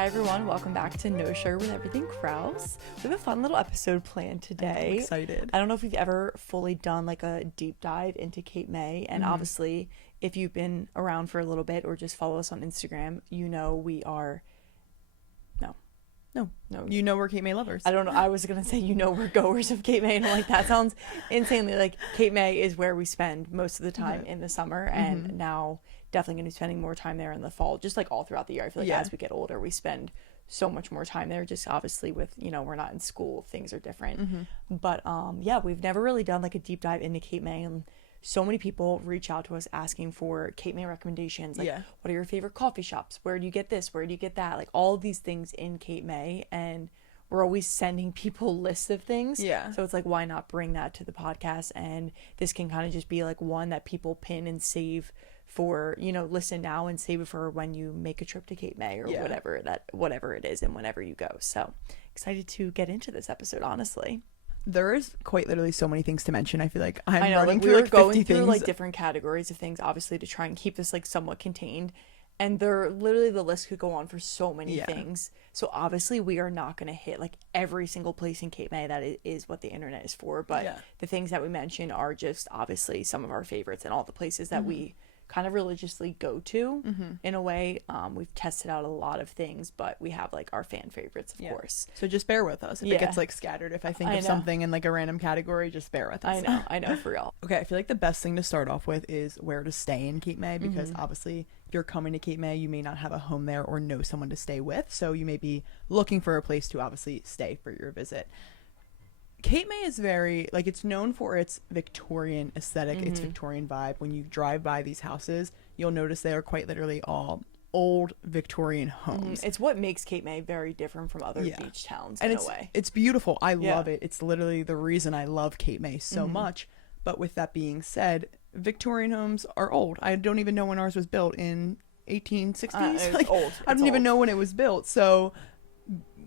Hi everyone, welcome back to No Sugar with Everything Kraus. We have a fun little episode planned today. I'm excited. I don't know if we've ever fully done like a deep dive into Cape May, and obviously if you've been around for a little bit or just follow us on Instagram, you know we are no. You know we're Cape May lovers. I don't know. I was going to say, we're goers of Cape May. And I'm like, that sounds insanely like Cape May is where we spend most of the time in the summer. And now definitely going to be spending more time there in the fall, just like all throughout the year. I feel like as we get older, we spend so much more time there, just obviously with, we're not in school, things are different. But we've never really done like a deep dive into Cape May. And so many people reach out to us asking for Cape May recommendations. Like, what are your favorite coffee shops? Where do you get this? Where do you get that? Like all of these things in Cape May. And we're always sending people lists of things. Yeah. So it's like, why not bring that to the podcast? And this can kind of just be like one that people pin and save for, listen now and save it for when you make a trip to Cape May or whatever it is and whenever you go. So excited to get into this episode, honestly. There is quite literally so many things to mention. I feel like I'm I know, running like, through we were like 50 going through things. like different categories of things, obviously, to try and keep this like somewhat contained. And the list could go on for so many things. So obviously we are not going to hit like every single place in Cape May. That is what the internet is for. But the things that we mention are just obviously some of our favorites and all the places that we kind of religiously go to in a way. We've tested out a lot of things, but we have like our fan favorites, of course. So just bear with us. If it gets like scattered, if I think of something in like a random category, just bear with us. I know, for real. Okay, I feel like the best thing to start off with is where to stay in Cape May, because obviously if you're coming to Cape May, you may not have a home there or know someone to stay with. So you may be looking for a place to obviously stay for your visit. Cape May is very, like, it's known for its Victorian aesthetic, its Victorian vibe. When you drive by these houses, you'll notice they are quite literally all old Victorian homes. It's what makes Cape May very different from other beach towns in a way. It's beautiful. I love it. It's literally the reason I love Cape May so much. But with that being said, Victorian homes are old. I don't even know when ours was built, in 1860s. It's old. I don't even know when it was built. So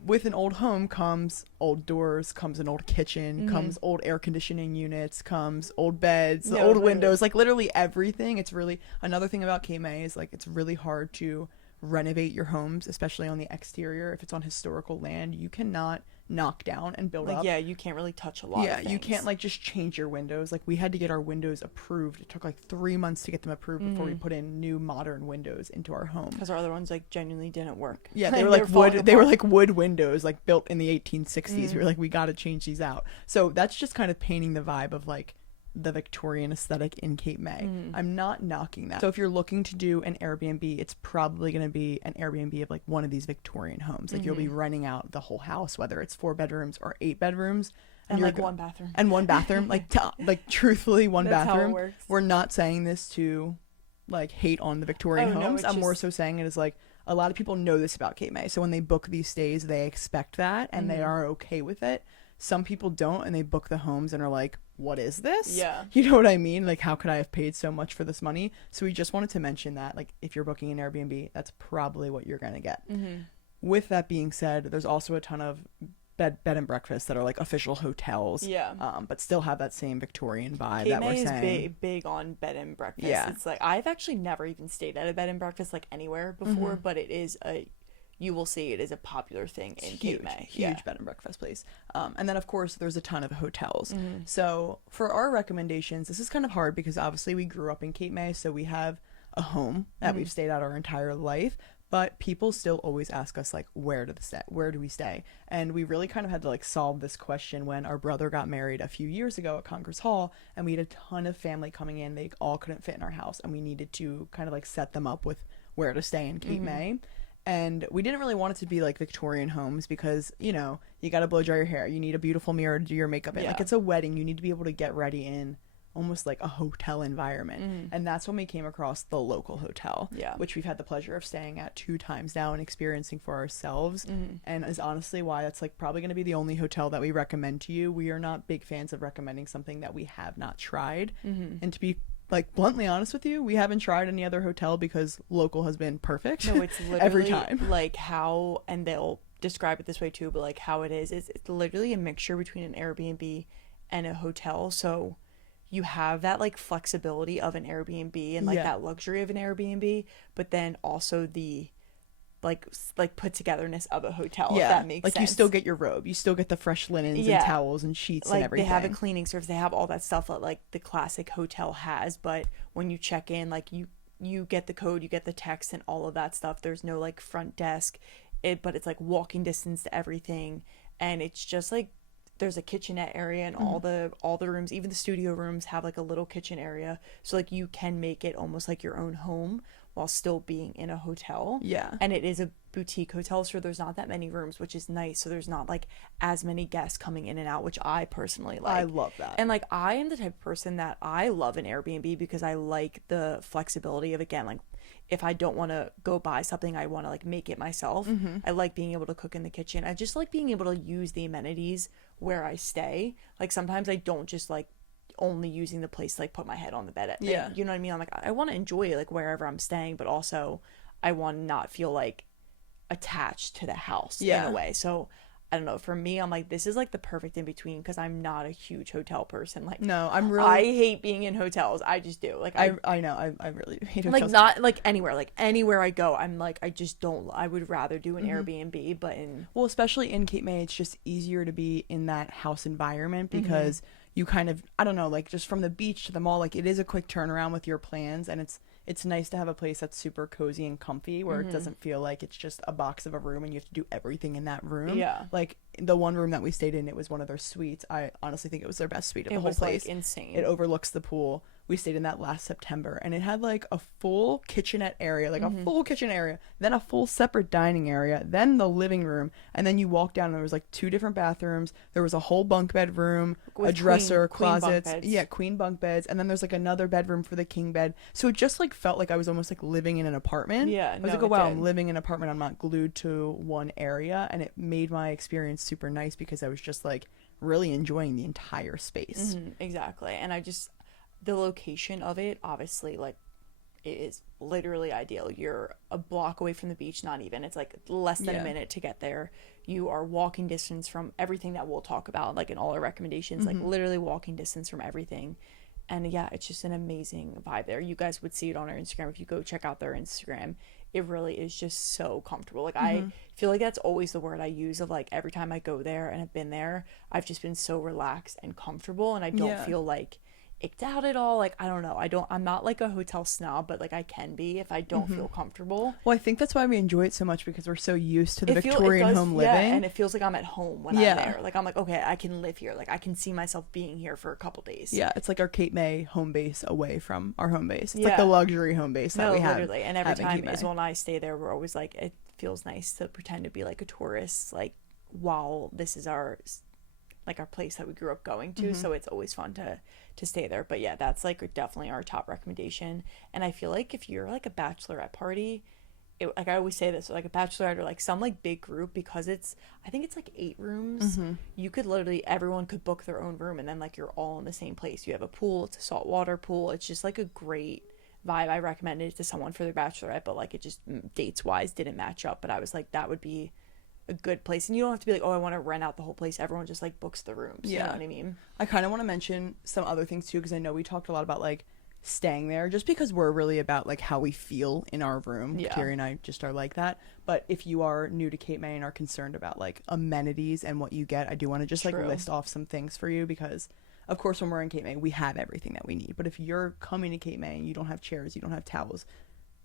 with an old home comes old doors, comes an old kitchen, comes old air conditioning units, comes old beds, old windows, like literally everything. It's really, another thing about Cape May is like it's really hard to renovate your homes, especially on the exterior. If it's on historical land, you cannot knock down and build up. Yeah, you can't really touch a lot of things. You can't like just change your windows. Like we had to get our windows approved. It took like 3 months to get them approved before we put in new modern windows into our home. Because our other ones like genuinely didn't work. Yeah, they were like wood. They were like wood windows, like built in the 1860s. We were like, we got to change these out. So that's just kind of painting the vibe of like the Victorian aesthetic in Cape May. I'm not knocking that. So if you're looking to do an Airbnb, it's probably going to be an Airbnb of like one of these Victorian homes. Like you'll be renting out the whole house, whether it's 4 bedrooms or 8 bedrooms. And like one bathroom. And one bathroom. Like truthfully one That's bathroom. how it works. We're not saying this to like hate on the Victorian homes. I'm more so saying it is like a lot of people know this about Cape May. So when they book these stays, they expect that and they are okay with it. Some people don't, and they book the homes and are like, what is this? Yeah. You know what I mean? Like, how could I have paid so much for this money? So we just wanted to mention that, like, if you're booking an Airbnb, that's probably what you're going to get. With that being said, there's also a ton of bed and breakfasts that are like official hotels. Yeah. But still have that same Victorian vibe Cape that we're May saying. is big on bed and breakfast. Yeah. It's like, I've actually never even stayed at a bed and breakfast like anywhere before, but it is you will see it is a popular thing in Cape May. Huge bed and breakfast place. And then of course there's a ton of hotels. So for our recommendations, this is kind of hard because obviously we grew up in Cape May, so we have a home that we've stayed at our entire life. But people still always ask us like, where do we stay? And we really kind of had to like solve this question when our brother got married a few years ago at Congress Hall, and we had a ton of family coming in. They all couldn't fit in our house, and we needed to kind of like set them up with where to stay in Cape May. And we didn't really want it to be like Victorian homes because, you got to blow dry your hair. You need a beautiful mirror to do your makeup in. Like it's a wedding. You need to be able to get ready in almost like a hotel environment. And that's when we came across the local hotel, which we've had the pleasure of staying at 2 times now and experiencing for ourselves. And is honestly why that's like probably going to be the only hotel that we recommend to you. We are not big fans of recommending something that we have not tried. And to be like bluntly honest with you, we haven't tried any other hotel because local has been perfect. No, it's literally every time. Like how, and they'll describe it this way too, but like how it is it's literally a mixture between an Airbnb and a hotel. So you have that like flexibility of an Airbnb and like that luxury of an Airbnb, but then also the like put togetherness of a hotel, if Yeah, that makes like sense. you still get your robe, you still get the fresh linens Yeah. and towels and sheets like and everything. they have a cleaning service, they have all that stuff that like the classic hotel has, but when you check in, like you get the code, you get the text and all of that stuff. There's no like front desk, but it's like walking distance to everything, and it's just like there's a kitchenette area and all the rooms, even the studio rooms have like a little kitchen area, so like you can make it almost like your own home while still being in a hotel. Yeah. And it is a boutique hotel, so there's not that many rooms, which is nice, so there's not like as many guests coming in and out, which I personally like. I love that. And like I am the type of person that I love an Airbnb because I like the flexibility of, again, like if I don't want to go buy something, I want to like make it myself. I like being able to cook in the kitchen. I just like being able to use the amenities where I stay. Like sometimes I don't just like only using the place to like put my head on the bed at night. Yeah. You know what I mean? I'm like, I want to enjoy like wherever I'm staying, but also I want to not feel like attached to the house in Yeah. a way. So I don't know, for me, I'm like, this is like the perfect in between, because I'm not a huge hotel person. Like, No, I'm really. I hate being in hotels. I just do. Like, I know. I really hate like hotels. not like anywhere I go, I'm like, I just don't. I would rather do an Airbnb, but in Well, especially in Cape May, it's just easier to be in that house environment Mm-hmm. because you kind of, I don't know, like just from the beach to the mall, like it is a quick turnaround with your plans, and it's nice to have a place that's super cozy and comfy where Mm-hmm. it doesn't feel like it's just a box of a room and you have to do everything in that room. Yeah. Like the one room that we stayed in, it was one of their suites. I honestly think it was their best suite of it the whole was place. like insane. It overlooks the pool. We stayed in that last September, and it had like a full kitchenette area, like Mm-hmm. a full kitchen area, then a full separate dining area, then the living room, and then you walk down and there was like 2 different bathrooms. There was a whole bunk bed room, With a dresser, queen bunk closets, beds. yeah, queen bunk beds, and then there's like another bedroom for the king bed. So it just like felt like I was almost like living in an apartment. Yeah, I was no, like, oh it wow, did. I'm living in an apartment. I'm not glued to one area, and it made my experience super nice because I was just like really enjoying the entire space. Exactly. And I just, the location of it, obviously, like, it is literally ideal. You're a block away from the beach, not even. It's like less than Yeah. a minute to get there. You are walking distance from everything that we'll talk about, like in all our recommendations, like literally walking distance from everything. And yeah, it's just an amazing vibe there. You guys would see it on our Instagram if you go check out their Instagram. It really is just so comfortable. Like, I feel like that's always the word I use of like every time I go there and have been there, I've just been so relaxed and comfortable, and I don't Yeah. feel like icked out at all. Like, I don't know. I'm not like a hotel snob, but like I can be if I don't feel comfortable. Well, I think that's why we enjoy it so much because we're so used to the It Victorian does, home yeah, living. and it feels like I'm at home when Yeah. I'm there. Like, I'm like, okay, I can live here. Like, I can see myself being here for a couple days. Yeah, it's like our Cape May home base away from our home base. It's like Yeah. the luxury home base that No, we have. literally. And every have in time Cape May. Isabel and I stay there, we're always like, it feels nice to pretend to be like a tourist, like while this is our place that we grew up going to. So it's always fun to stay there. But yeah, that's like definitely our top recommendation. And I feel like if you're like a bachelorette party, like I always say this, like a bachelorette or like some like big group, because I think it's like 8 rooms. You could literally, everyone could book their own room, and then like you're all in the same place. You have a pool, it's a saltwater pool. It's just like a great vibe. I recommended it to someone for their bachelorette, but like it just dates wise didn't match up. But I was like, that would be a good place, and you don't have to be like, oh, I want to rent out the whole place. Everyone just like books the rooms. You know what I mean? I kind of want to mention some other things too, because I know we talked a lot about like staying there, just because we're really about like how we feel in our room. Yeah. Carrie and I just are like that. But if you are new to Cape May and are concerned about like amenities and what you get, I do want to just like True. list off some things for you, because of course when we're in Cape May we have everything that we need. But if you're coming to Cape May and you don't have chairs, you don't have towels,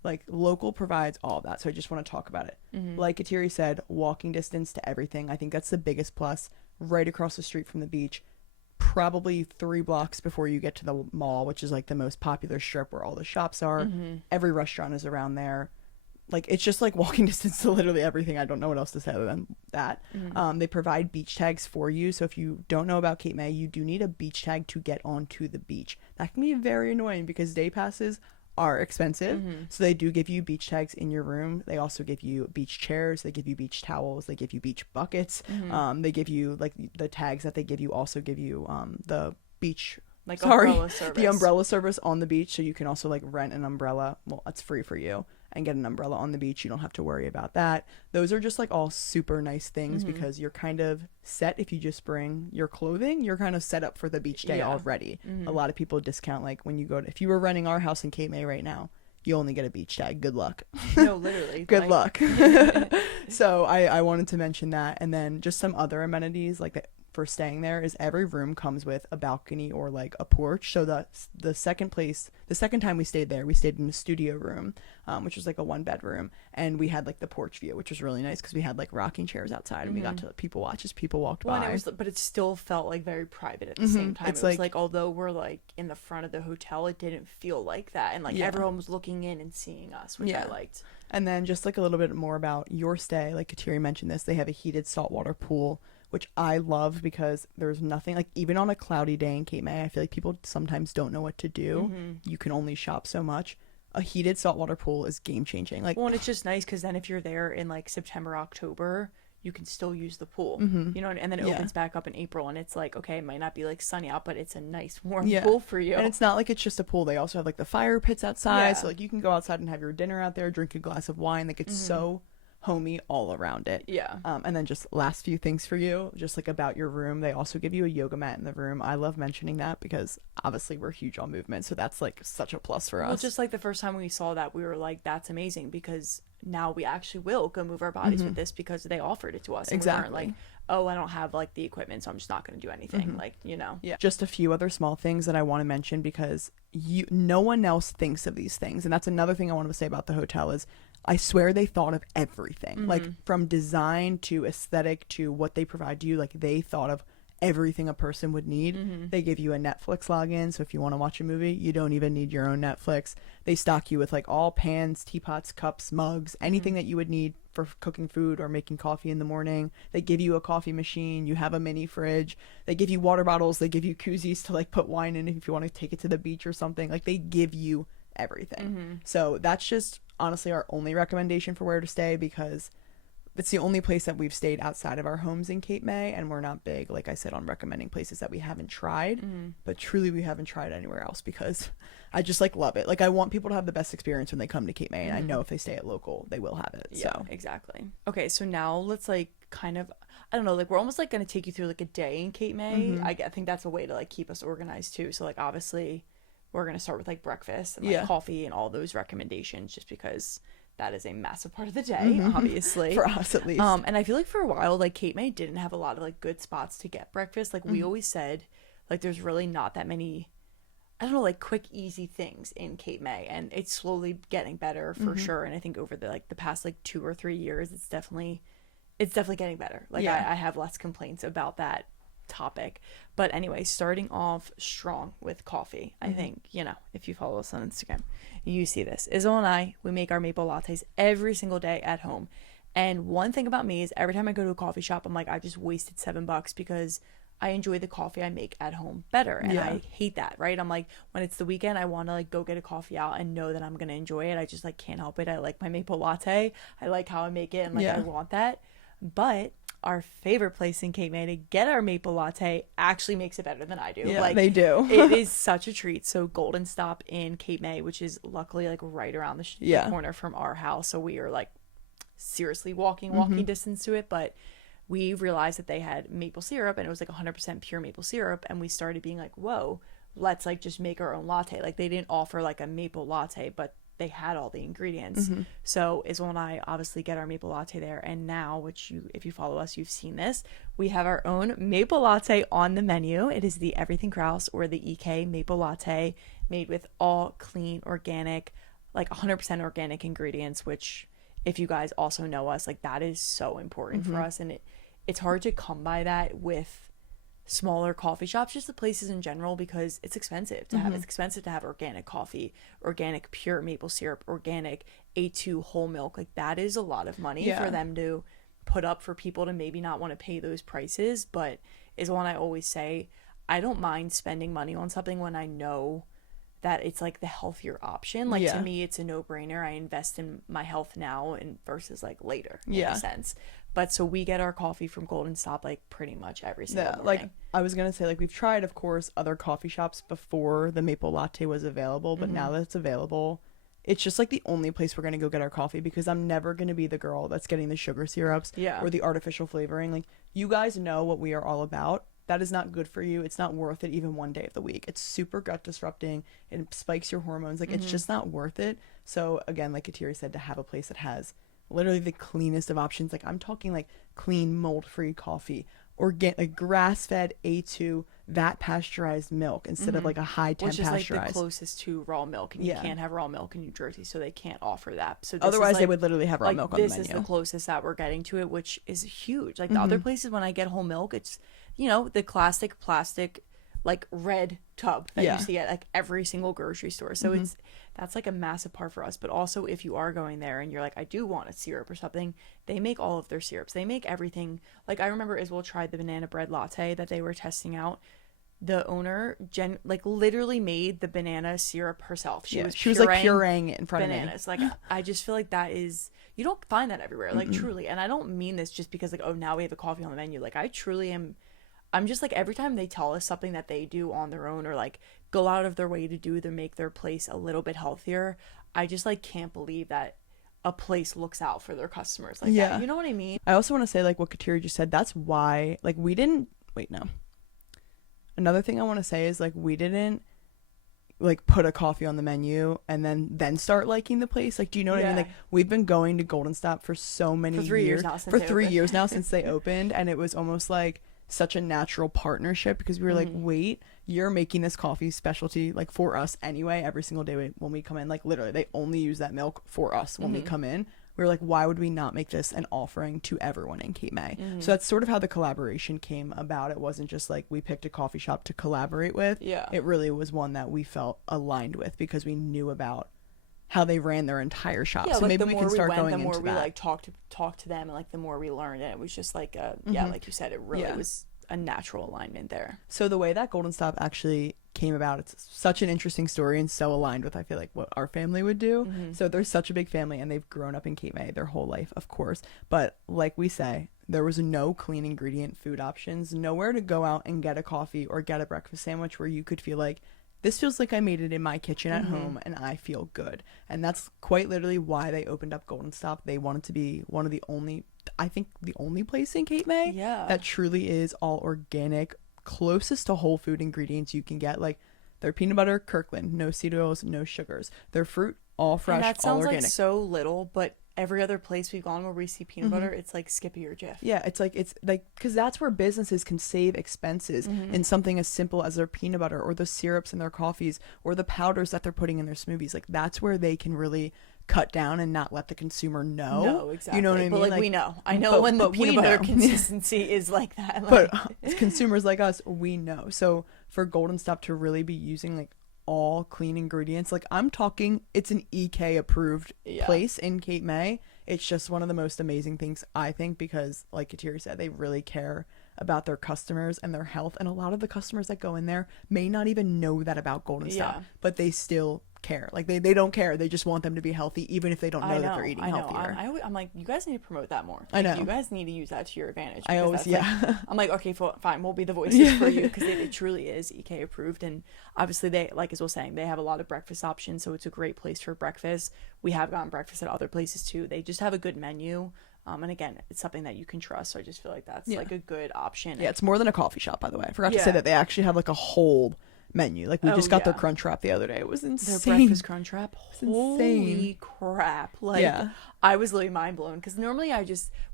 like local provides all of that. So I just want to talk about it. Like Atiri said, walking distance to everything. I think that's the biggest plus. Right across the street from the beach, probably 3 blocks before you get to the mall, which is like the most popular strip where all the shops are. Every restaurant is around there. Like, it's just like walking distance to literally everything. I don't know what else to say other than that. They provide beach tags for you. So if you don't know about Cape May, you do need a beach tag to get onto the beach. That can be very annoying because day passes are expensive. So they do give you beach tags in your room. They also give you beach chairs. They give you beach towels. They give you beach buckets. They give you like the tags that they give you also give you the beach Like sorry umbrella service. the umbrella service on the beach, so you can also like rent an umbrella. Well, it's free for you, and get an umbrella on the beach. You don't have to worry about that. Those are just like all super nice things because you're kind of set. If you just bring your clothing, you're kind of set up for the beach day Yeah. already. A lot of people discount like when you go to, if you were renting our house in Cape May right now, you only get a beach tag. Good luck. No, literally. Good like, luck. So I wanted to mention that. And then just some other amenities like that for staying there is every room comes with a balcony or like a porch. So the second time we stayed there, we stayed in a studio room, which was like a 1-bedroom, and we had like the porch view, which was really nice because we had like rocking chairs outside and we got to people watch as people walked well, by. and but it still felt like very private at the same time. It's it was like although we're like in the front of the hotel, it didn't feel like that, and like everyone was looking in and seeing us, which I liked. And then just like a little bit more about your stay, like Kateri mentioned this, they have a heated saltwater pool, which I love because there's nothing like, even on a cloudy day in Cape May, I feel like people sometimes don't know what to do. You can only shop so much. A heated saltwater pool is game changing. Like, well, and it's just nice because then if you're there in like September, October, you can still use the pool, you know, and then it opens back up in April, and it's like, okay, it might not be like sunny out, but it's a nice warm pool for you. And it's not like it's just a pool. They also have like the fire pits outside, so like you can go outside and have your dinner out there, drink a glass of wine. Like, it's so homey all around it. And then just last few things for you, just like about your room, they also give you a yoga mat in the room. I love mentioning that because obviously we're huge on movement, so that's like such a plus for us. Well, just like the first time we saw that, we were like, that's amazing, because now we actually will go move our bodies with this because they offered it to us, and we weren't like, oh, I don't have like the equipment, so I'm just not going to do anything. Like, you know. Just a few other small things that I want to mention because no one else thinks of these things, and that's another thing I want to say about the hotel is I swear they thought of everything, like from design to aesthetic to what they provide you. Like, they thought of everything a person would need. They give you a Netflix login, so if you want to watch a movie, you don't even need your own Netflix. They stock you with like all pans, teapots, cups, mugs, anything that you would need for cooking food or making coffee in the morning. They give you a coffee machine. You have a mini fridge. They give you water bottles. They give you koozies to like put wine in if you want to take it to the beach or something. Like, they give you everything. So that's just honestly our only recommendation for where to stay, because it's the only place that we've stayed outside of our homes in Cape May, and we're not big, like I said, on recommending places that we haven't tried. But truly, we haven't tried anywhere else because I just like love it. Like, I want people to have the best experience when they come to Cape May, and I know if they stay at local, they will have it. Yeah, so exactly. Okay, so now let's like kind of, I don't know, like we're almost like going to take you through like a day in Cape May. I think that's a way to like keep us organized too. So like obviously we're going to start with like breakfast and like coffee and all those recommendations, just because that is a massive part of the day, obviously. For us, at least. And I feel like for a while, like Cape May didn't have a lot of like good spots to get breakfast. Like we always said, like there's really not that many, I don't know, like quick, easy things in Cape May, and it's slowly getting better for sure. And I think over the like the past like 2 or 3 years, it's definitely getting better. Like I have less complaints about that topic. But anyway, starting off strong with coffee. I think, you know, if you follow us on Instagram, you see this. Izzo and I, we make our maple lattes every single day at home. And one thing about me is every time I go to a coffee shop, I'm like, I just wasted $7 because I enjoy the coffee I make at home better. And I hate that, right? I'm like, when it's the weekend, I want to like go get a coffee out and know that I'm going to enjoy it. I just like can't help it. I like my maple latte. I like how I make it, and like I want that. But our favorite place in Cape May to get our maple latte actually makes it better than I do. Yeah, like, they do. It is such a treat. So Golden Stop in Cape May, which is luckily like right around the corner from our house. So we are like seriously walking distance to it. But we realized that they had maple syrup, and it was like 100% pure maple syrup. And we started being like, whoa, let's like just make our own latte. Like, they didn't offer like a maple latte, but they had all the ingredients. So Isabel and I obviously get our maple latte there, and now, which you, if you follow us, you've seen this, we have our own maple latte on the menu. It is the Everything Kraus, or the EK maple latte, made with all clean, organic, like 100% organic ingredients, which if you guys also know us, like that is so important for us. And it's hard to come by that with smaller coffee shops, just the places in general, because it's expensive to have. It's expensive to have organic coffee, organic pure maple syrup, organic A2 whole milk. Like, that is a lot of money for them to put up for people to maybe not want to pay those prices. But is one I always say, I don't mind spending money on something when I know that it's like the healthier option. Like to me, it's a no-brainer. I invest in my health now and versus like later, in a sense. But so we get our coffee from Golden Stop like pretty much every single morning. Like I was gonna say, like we've tried, of course, other coffee shops before the maple latte was available, but now that it's available, it's just like the only place we're gonna go get our coffee, because I'm never gonna be the girl that's getting the sugar syrups or the artificial flavoring. Like, you guys know what we are all about. that is not good for you. It's not worth it even one day of the week. It's super gut disrupting. It spikes your hormones. Like, it's just not worth it. So again, like Kateri said, to have a place that has literally the cleanest of options. Like, I'm talking like clean, mold-free coffee, like grass-fed A2, that pasteurized milk instead of like a high temp which is pasteurized. like the closest to raw milk, and you can't have raw milk in New Jersey, so they can't offer that. So otherwise like, they would literally have raw like, milk on the this menu. is the closest that we're getting to it, which is huge. Like the other places, when I get whole milk, it's, you know, the classic plastic like red tub that you used to get like every single grocery store. So that's like a massive part for us. But also, if you are going there and you're like, I do want a syrup or something, they make all of their syrups. They make everything. Like, I remember Isabel tried the banana bread latte that they were testing out. The owner like literally made the banana syrup herself. She was like pureeing it in front bananas. of me. Like, I just feel like that is, you don't find that everywhere, like truly. And I don't mean this just because like, oh, now we have a coffee on the menu. Like, I truly am. I'm just like, every time they tell us something that they do on their own, or like go out of their way to make their place a little bit healthier, I just like can't believe that a place looks out for their customers like that. You know what I mean? I also want to say, like what Kateri just said, that's why, like, we didn't wait no another thing I want to say is, like, we didn't like put a coffee on the menu and then start liking the place. Like, do you know what I mean? Like, we've been going to Golden Stop for so many for 3 years now, for 3 years now since they opened, and it was almost like such a natural partnership, because we were like, wait, you're making this coffee specialty like for us anyway every single day when we come in. Like, literally, they only use that milk for us when we come in. We were like, why would we not make this an offering to everyone in Cape May? So that's sort of how the collaboration came about. It wasn't just like we picked a coffee shop to collaborate with. It really was one that we felt aligned with because we knew about how they ran their entire shop. So like, maybe we can start going into that. The more we like talked to them, and like the more we learned, and it was just like like you said, it really was a natural alignment there. So the way that Golden Stop actually came about, it's such an interesting story and so aligned with, I feel like, what our family would do. So they're such a big family, and they've grown up in Cape May their whole life, of course. But like we say, there was no clean ingredient food options, nowhere to go out and get a coffee or get a breakfast sandwich where you could feel like, this feels like I made it in my kitchen at home and I feel good. And that's quite literally why they opened up Golden Stop. They wanted to be one of the only, I think, the only place in Cape May that truly is all organic, closest to whole food ingredients you can get. Like, their peanut butter, Kirkland, no seed oils, no sugars. Their fruit, all fresh, and that sounds all organic. like so little, but every other place we've gone where we see peanut butter, it's like Skippy or Jif. Yeah, it's like because that's where businesses can save expenses in something as simple as their peanut butter or the syrups in their coffees or the powders that they're putting in their smoothies. Like, that's where they can really cut down and not let the consumer know. No, exactly. You know what I mean? But like we know. I know when the peanut butter consistency is like that. Like. But consumers like us, we know. So for Golden Stop to really be using like all clean ingredients, like, I'm talking, it's an EK approved place in Cape May. It's just one of the most amazing things, I think, because like Kateri said, they really care about their customers and their health, and a lot of the customers that go in there may not even know that about Golden Stop, but they still care. Like, they don't care, they just want them to be healthy, even if they don't know that they're eating healthier. I'm like, you guys need to promote that more. Like, I know, you guys need to use that to your advantage. I always like, I'm like, okay, fine, we'll be the voices for you, because it truly is EK approved. And obviously, they, like as we're saying, they have a lot of breakfast options, so it's a great place for breakfast. We have gotten breakfast at other places too. They just have a good menu. And again, it's something that you can trust. So I just feel like that's like a good option. Yeah, it's more than a coffee shop, by the way. I forgot to say that they actually have like a whole menu. Like, we just got their Crunch Wrap the other day. It was insane. Their breakfast Crunch Wrap. Holy crap. Like, I was literally mind blown, because normally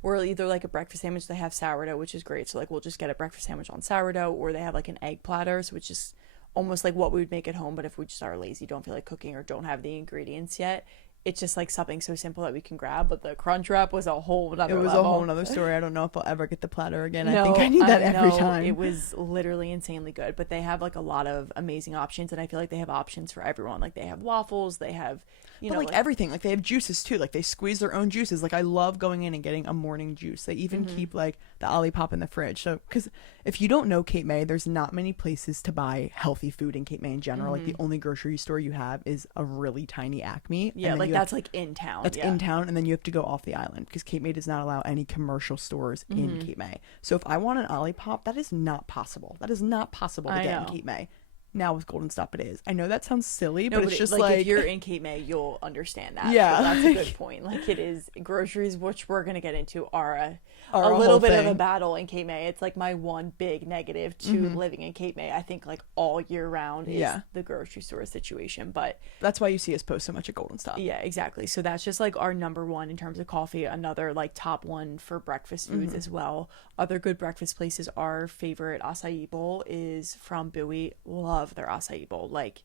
we're either like a breakfast sandwich, they have sourdough, which is great. So like, we'll just get a breakfast sandwich on sourdough, or they have like an egg platter, which is almost like what we would make at home. But if we just are lazy, don't feel like cooking, or don't have the ingredients yet, it's just like something so simple that we can grab. But the Crunch Wrap was a whole other level. A whole other story. I don't know if I'll ever get the platter again. I think I need that every time. It was literally insanely good. But they have like a lot of amazing options, and I feel like they have options for everyone. Like, they have waffles, they have, like everything. Like, they have juices too. Like, they squeeze their own juices. Like, I love going in and getting a morning juice. They even keep like the Olipop in the fridge. So, because if you don't know Cape May, there's not many places to buy healthy food in Cape May in general. Like, the only grocery store you have is a really tiny Acme. Yeah, like that's like in town. That's in town, and then you have to go off the island, because Cape May does not allow any commercial stores in Cape May. So if I want an Olipop, that is not possible. That is not possible to get in Cape May. Now with Golden Stop it is. I know that sounds silly, No, but it's just like if you're in Cape May, you'll understand that. Yeah. So that's a good point. Like it is groceries, which we're gonna get into, are a Are a little whole bit of a thing. battle in Cape May. It's like my one big negative to living in Cape May. I think like all year round is Yeah. the grocery store situation. But That's why you see us post so much at Golden Stop. yeah, exactly. So that's just like our number one in terms of coffee. Another like top one for breakfast foods as well. Other good breakfast places. Our favorite acai bowl is from Bowie. Love their acai bowl. Like,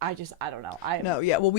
I don't know. No, yeah. Well,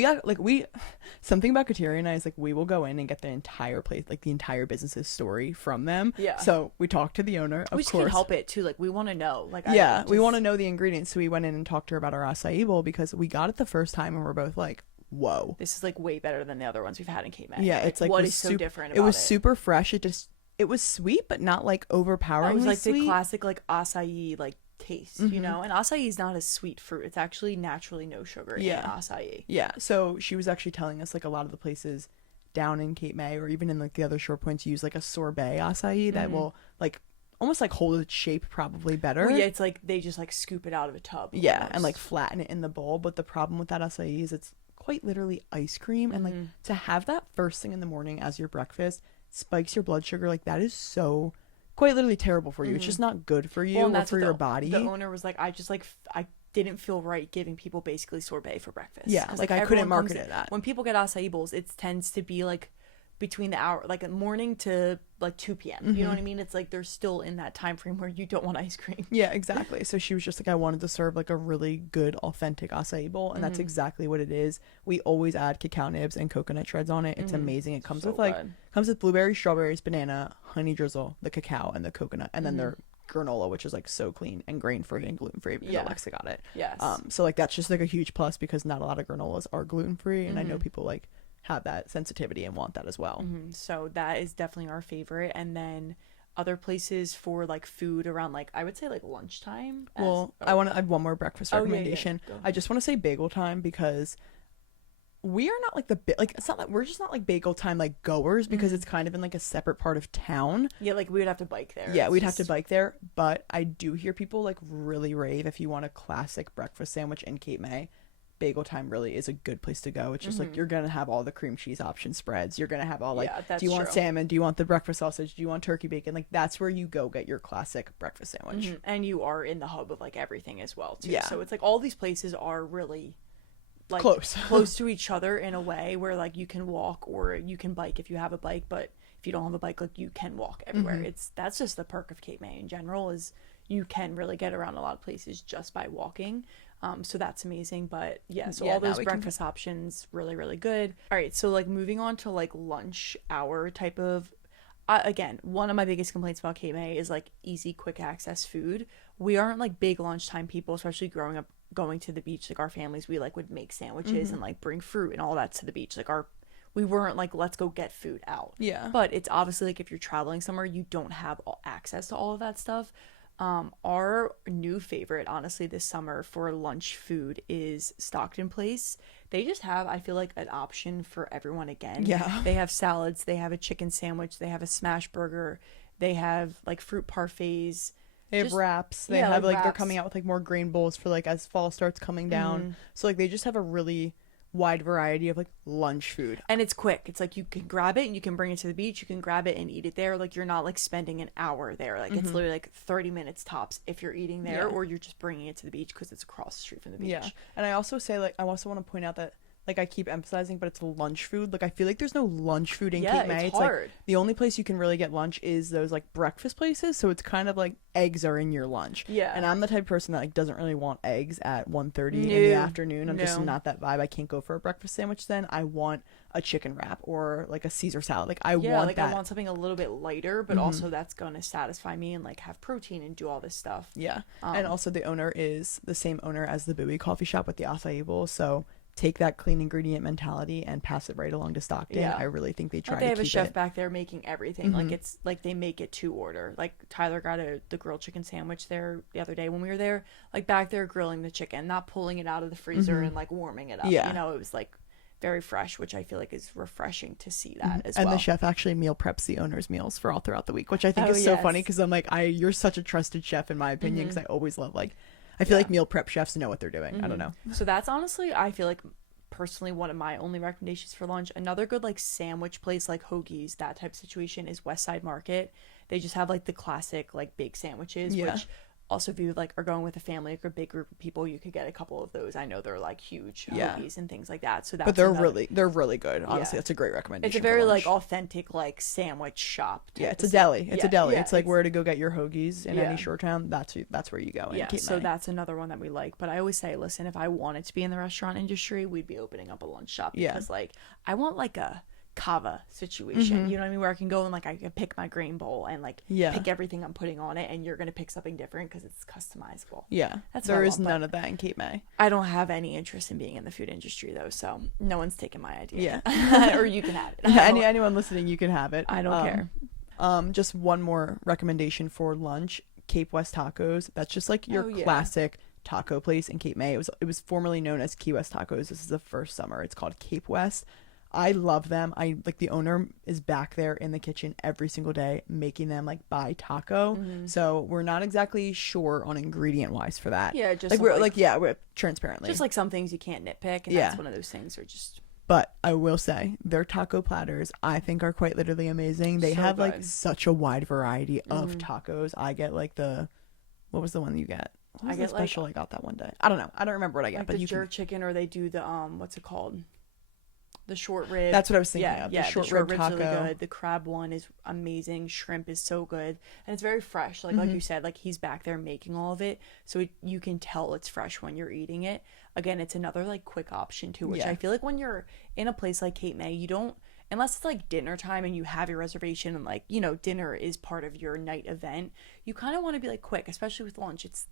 something about Kateria and I is like we will go in and get the entire place, like the entire business's story from them. Yeah. So we talked to the owner, of we just course. can't help it too. Like we want to know. Like Yeah, we want to know the ingredients. So we went in and talked to her about our acai bowl because we got it the first time and we're both like, whoa. This is like way better than the other ones we've had in Cape May. Yeah, it's like what was is so sup- different It about was it? super fresh. It was sweet, but not like overpoweringly It was like sweet. the classic like acai like taste, you know. And acai is not a sweet fruit. It's actually naturally no sugar in acai. Yeah, so she was actually telling us like a lot of the places down in Cape May or even in like the other short points use like a sorbet acai that will like almost like hold its shape probably better. Well, yeah, it's like they just like scoop it out of a tub. Yeah, almost. and like flatten it in the bowl. But the problem with that acai is it's quite literally ice cream, and like to have that first thing in the morning as your breakfast spikes your blood sugar. Like that is so quite literally terrible for you. It's just not good for you Well, and or that's for what your body. The owner was like, I didn't feel right giving people basically sorbet for breakfast. Yeah, 'Cause, like, I couldn't everyone market comes- it that. When people get acai bowls, it tends to be like between the hour, like morning to like 2 p.m. You know what I mean? It's like they're still in that time frame where you don't want ice cream. Yeah, exactly. So she was just like, I wanted to serve like a really good, authentic acai bowl, and that's exactly what it is. We always add cacao nibs and coconut shreds on it. It's amazing. It comes So with like good. comes with blueberries, strawberries, banana, honey drizzle, the cacao, and the coconut, and then their granola, which is like so clean and grain free and gluten free because Yeah. Alexa got it. Yes. So like that's just like a huge plus because not a lot of granolas are gluten free, and I know people like have that sensitivity and want that as well. So that is definitely our favorite. And then other places for like food around like I would say like lunchtime. Well, I have one more breakfast Oh, yeah, yeah. recommendation. Go ahead. I just want to say bagel time because we are not like like it's not that we're just not like bagel time like goers because it's kind of in like a separate part of town. Yeah, like we would have to bike there. Yeah, It's we'd have to just- bike there, but I do hear people like really rave if you want a classic breakfast sandwich in Cape May. Bagel time really is a good place to go. It's just like you're gonna have all the cream cheese option spreads. You're gonna have all like, Yeah, that's do you want true. salmon? Do you want the breakfast sausage? Do you want turkey bacon? Like that's where you go get your classic breakfast sandwich. And you are in the hub of like everything as well too. Yeah. So it's like all these places are really like Close. close to each other in a way where like you can walk or you can bike if you have a bike, but if you don't have a bike, like you can walk everywhere. That's just the perk of Cape May in general is you can really get around a lot of places just by walking. So that's amazing. But yeah, so Yeah, all now those we can- breakfast options really, really good. All right, so like moving on to like lunch hour type of again, one of my biggest complaints about Cape May is like easy, quick access food. We aren't like big lunchtime people, especially growing up going to the beach. Like our families, we like would make sandwiches and like bring fruit and all that to the beach. Like we weren't like, let's go get food out. Yeah. But it's obviously like if you're traveling somewhere, you don't have access to all of that stuff. Our new favorite, honestly, this summer for lunch food is Stockton Place. They just have, I feel like, an option for everyone again. Yeah. They have salads, they have a chicken sandwich, they have a smash burger, they have like fruit parfaits. They have Just- wraps. They yeah, have like like they're wraps. coming out with like more grain bowls for like as fall starts coming down. So like they just have a really wide variety of like lunch food. And it's quick. It's like you can grab it and you can bring it to the beach. You can grab it and eat it there. Like you're not like spending an hour there. Like it's literally like 30 minutes tops if you're eating there, Yeah. or you're just bringing it to the beach because it's across the street from the beach. Yeah. And I also say like I also want to point out that like I keep emphasizing, but it's lunch food. Like I feel like there's no lunch food in Yeah, Cape May. it's like hard. the only place you can really get lunch is those like breakfast places. So it's kind of like eggs are in your lunch. Yeah. And I'm the type of person that like doesn't really want eggs at 1:30 in the No. afternoon. I'm just No. not that vibe. I can't go for a breakfast sandwich then. I want a chicken wrap or like a Caesar salad. Like I Yeah, want like that. Mm-hmm. I want something a little bit lighter, but also that's gonna satisfy me and like have protein and do all this stuff. Yeah. And also the owner is the same owner as the Bowie coffee shop with the acai bowl. So take that clean ingredient mentality and pass it right along to Stockton. Yeah. I really think they try Like they to have keep a chef it. back there making everything. Like it's like they make it to order. Like Tyler got the grilled chicken sandwich there the other day when we were there. Like back there grilling the chicken, not pulling it out of the freezer and like warming it up. Yeah. You know, it was like very fresh, which I feel like is refreshing to see that as And well. the chef actually meal preps the owner's meals for all throughout the week, which I think Oh, is so yes. funny because I'm like, you're such a trusted chef in my opinion because I always love like, I feel like meal prep chefs know what they're doing. I don't know. So that's honestly, I feel like personally one of my only recommendations for lunch. Another good like sandwich place like Hoagie's, that type of situation, is West Side Market. They just have like the classic like big sandwiches, which also if you like are going with a family or a big group of people, you could get a couple of those. I know they're like huge Hoagies and things like that. So that's but they're really good. Honestly, that's a great recommendation. It's a very like authentic like sandwich shop. It's a deli. It's a deli. It's like where to go get your Hoagies in any short town. That's where you go. Yeah. So that's another one that we like. But I always say, listen, if I wanted to be in the restaurant industry, we'd be opening up a lunch shop because like I want like a kava situation, you know what I mean, where I can go and like I can pick my grain bowl and like pick everything I'm putting on it, and you're gonna pick something different because it's customizable. There is none of that in Cape May. I don't have any interest in being in the food industry though, so no one's taking my idea. Or you can have it. Anyone listening, you can have it. I don't care. Just one more recommendation for lunch: Cape West Tacos. That's just like your classic taco place in Cape May. It was formerly known as Key West Tacos. This is the first summer. It's called Cape West. I love them. I like the owner is back there in the kitchen every single day making them like by taco. So we're not exactly sure on ingredient wise for that. Yeah, just like we're transparently. Just like some things you can't nitpick, and that's one of those things are just. But I will say their taco platters I think are quite literally amazing. They have like such a wide variety of tacos. I get like what was the one you get? What was the special I got that one day? I don't know. I don't remember what I got. Like but the jerk chicken, or they do the what's it called? The short rib. That's what I was thinking of. Yeah, the short rib's taco. really good. The crab one is amazing. Shrimp is so good, and it's very fresh. Like you said, like he's back there making all of it, so you can tell it's fresh when you're eating it. Again, it's another like quick option too, which I feel like when you're in a place like Cape May, you don't, unless it's like dinner time and you have your reservation and like, you know, dinner is part of your night event, you kind of want to be like quick, especially with lunch. It's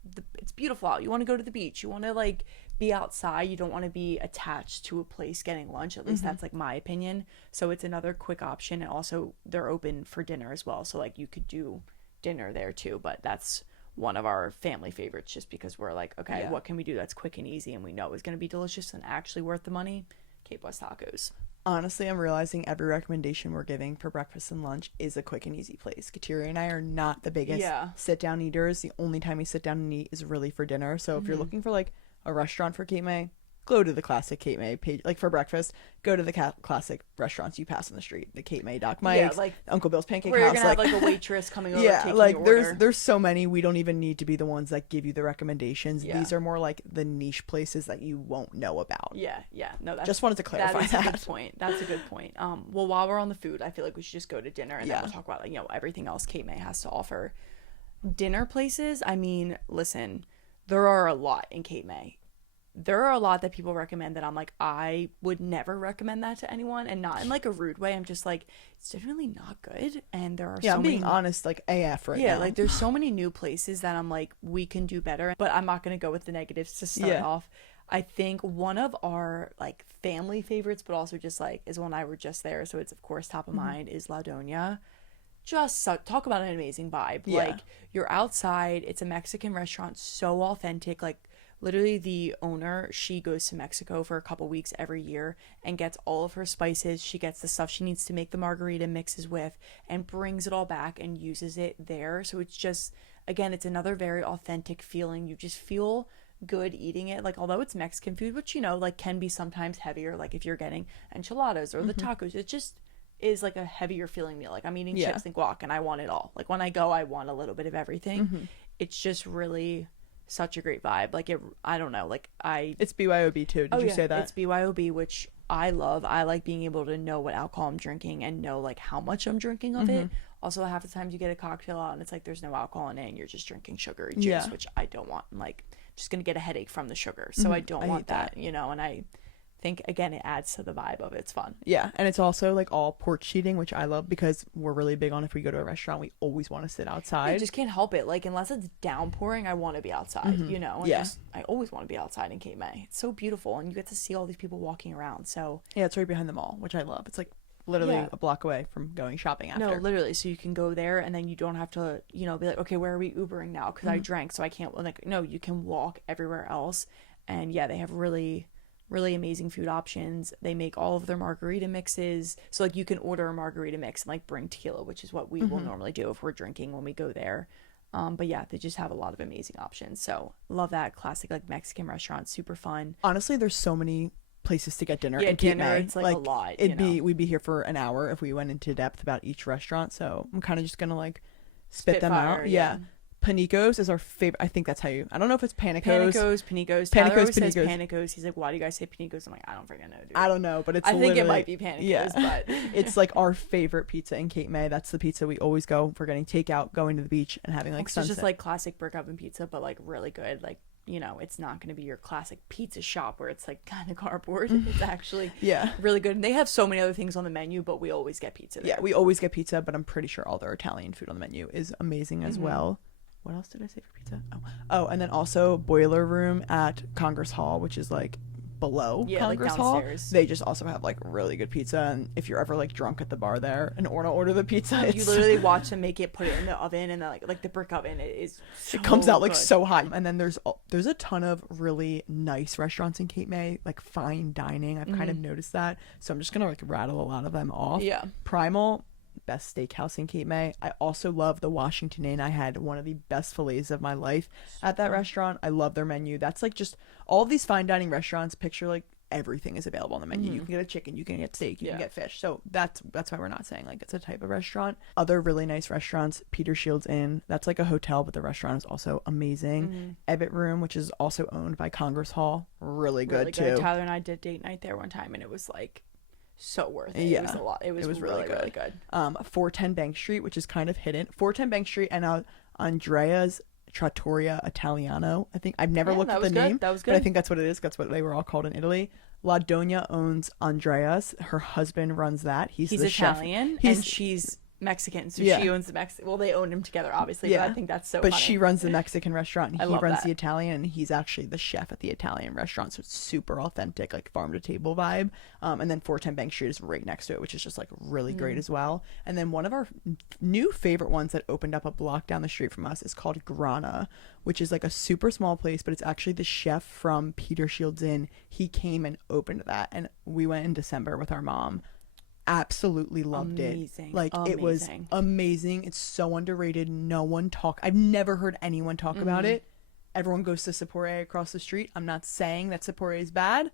beautiful out. You want to go to the beach. You want to like be outside. You don't want to be attached to a place getting lunch. At least that's like my opinion. So it's another quick option. And also they're open for dinner as well. So like you could do dinner there too, but that's one of our family favorites just because we're like, okay, what can we do that's quick and easy and we know is going to be delicious and actually worth the money? Cape West Tacos. Honestly, I'm realizing every recommendation we're giving for breakfast and lunch is a quick and easy place. Kateri and I are not the biggest sit-down eaters. The only time we sit down and eat is really for dinner. So if you're looking for like a restaurant for Cape May, go to the classic Cape May page. Like for breakfast, go to the classic restaurants you pass on the street. The Cape May Doc Mike's, like Uncle Bill's Pancake where House. You're gonna have like a waitress coming over taking your order. there's so many. We don't even need to be the ones that give you the recommendations. These are more like the niche places that you won't know about. No, just wanted to clarify that. That's a good point. That's a good point. Well, while we're on the food, I feel like we should just go to dinner and then we'll talk about like, you know, everything else Cape May has to offer. Dinner places, I mean, listen, there are a lot in Cape May. There are a lot that people recommend that I'm like, I would never recommend that to anyone, and not in like a rude way. I'm just like, it's definitely not good. And there are I'm being honest, like AF right now. Yeah, like there's so many new places that I'm like, we can do better. But I'm not going to go with the negatives to start off. I think one of our like family favorites, but also just like is when I were just there, so it's of course top of mind, is La Doña. Just talk about an amazing vibe. Like you're outside, it's a Mexican restaurant, so authentic. Like literally the owner, she goes to Mexico for a couple weeks every year and gets all of her spices. She gets the stuff she needs to make the margarita mixes with and brings it all back and uses it there. So it's just, again, it's another very authentic feeling. You just feel good eating it. Like although it's Mexican food, which, you know, like can be sometimes heavier, like if you're getting enchiladas or the tacos, it just is like a heavier feeling meal. Like I'm eating chips and guac and I want it all. Like when I go, I want a little bit of everything. It's just really such a great vibe. Like it, I don't know, like it's BYOB too. Did you say that? It's BYOB, which I love. I like being able to know what alcohol I'm drinking and know like how much I'm drinking of it. Also, half the times you get a cocktail out and it's like there's no alcohol in it and you're just drinking sugary juice, which I don't want. I'm like just gonna get a headache from the sugar, so I don't want that, you know. And I think again it adds to the vibe of it. It's fun. And it's also like all porch seating, which I love because we're really big on if we go to a restaurant we always want to sit outside. I just can't help it. Like unless it's downpouring, I want to be outside, you know. And I always want to be outside in Cape May. It's so beautiful and you get to see all these people walking around. So it's right behind the mall, which I love. It's like literally a block away from going shopping after. No, literally. So you can go there and then you don't have to, you know, be like, okay, where are we Ubering now? Because I drank, so I can't. Like, no, you can walk everywhere else. And yeah, they have really amazing food options. They make all of their margarita mixes, so like you can order a margarita mix and like bring tequila, which is what we will normally do if we're drinking when we go there. But yeah, they just have a lot of amazing options. So love that classic like Mexican restaurant, super fun. Honestly, there's so many places to get dinner Yeah, in Cape dinner, May. it's like a lot, you It'd be know. we'd be here for an hour if we went into depth about each restaurant. So I'm kind of just gonna like spit them Spitfire, out. yeah. Panicos is our favorite. I think that's how you. I don't know if it's Panicos. Panicos. Tyler always says Panicos. Panicos. He's like, why do you guys say Panicos? I'm like, I don't freaking know, dude. I don't know, but it's I think it literally- might be Panicos, Yeah. but It's like our favorite pizza in Cape May. That's the pizza we always go for getting takeout, going to the beach, and having like it's sunset. just like classic brick oven pizza, but like really good. Like, you know, it's not going to be your classic pizza shop where it's like kind of cardboard. It's actually yeah. really good. And they have so many other things on the menu, but we always get pizza there. Yeah, we always get pizza, but I'm pretty sure all their Italian food on the menu is amazing Mm-hmm. as well. What else did I say for pizza? Oh, and then also Boiler Room at Congress Hall, which is like below Yeah, like Congress Hall. downstairs. They just also have like really good pizza, and if you're ever like drunk at the bar there and order the pizza, You it's, literally watch them make it, put it in the oven, and then like the brick oven, it is so it comes out like good. so hot. And then there's a ton of really nice restaurants in Cape May, like fine dining. I've kind of noticed that, so I'm just gonna like rattle a lot of them off. Yeah. Primal, best steakhouse in Cape May. I also love the Washington Inn. I had one of the best fillets of my life at that restaurant. I love their menu. That's like just all of these fine dining restaurants. Picture like everything is available on the menu. You can get a chicken, you can get steak, you can Yeah. get fish. So that's why we're not saying like it's a type of restaurant. Other really nice restaurants, Peter Shields Inn. That's like a hotel, but the restaurant is also amazing. Ebbett Room, which is also owned by Congress Hall, really good too. Tyler and I did date night there one time, and it was like so worth it. Yeah. It was a lot. It was really really, good. really good. 410 Bank Street, which is kind of hidden. 410 Bank Street and Andrea's Trattoria Italiano. I think I've never Yeah, looked that at the was good. name, That was but I good. think that's what it is. That's what they were all called in Italy. La Donna owns Andrea's. Her husband runs that. He's He's the chef. Italian, He's- and she's Mexican, so Yeah. she owns the Mexican. Well, they owned him together, obviously. Yeah. But I think that's so. But funny. she runs the Mexican restaurant, and I he love runs that. the Italian, and he's actually the chef at the Italian restaurant, so it's super authentic, like farm to table vibe. And then 410 Bank Street is right next to it, which is just like really Mm. great as well. And then one of our new favorite ones that opened up a block down the street from us is called Grana, which is like a super small place, but it's actually the chef from Peter Shields Inn. He came and opened that, and we went in December with our mom. Absolutely loved Amazing. it. Like it was Amazing. amazing. It's so underrated. No one talk. I've never heard anyone talk about Mm-hmm. it. Everyone goes to Sapore across the street. I'm not saying that Sapore is bad,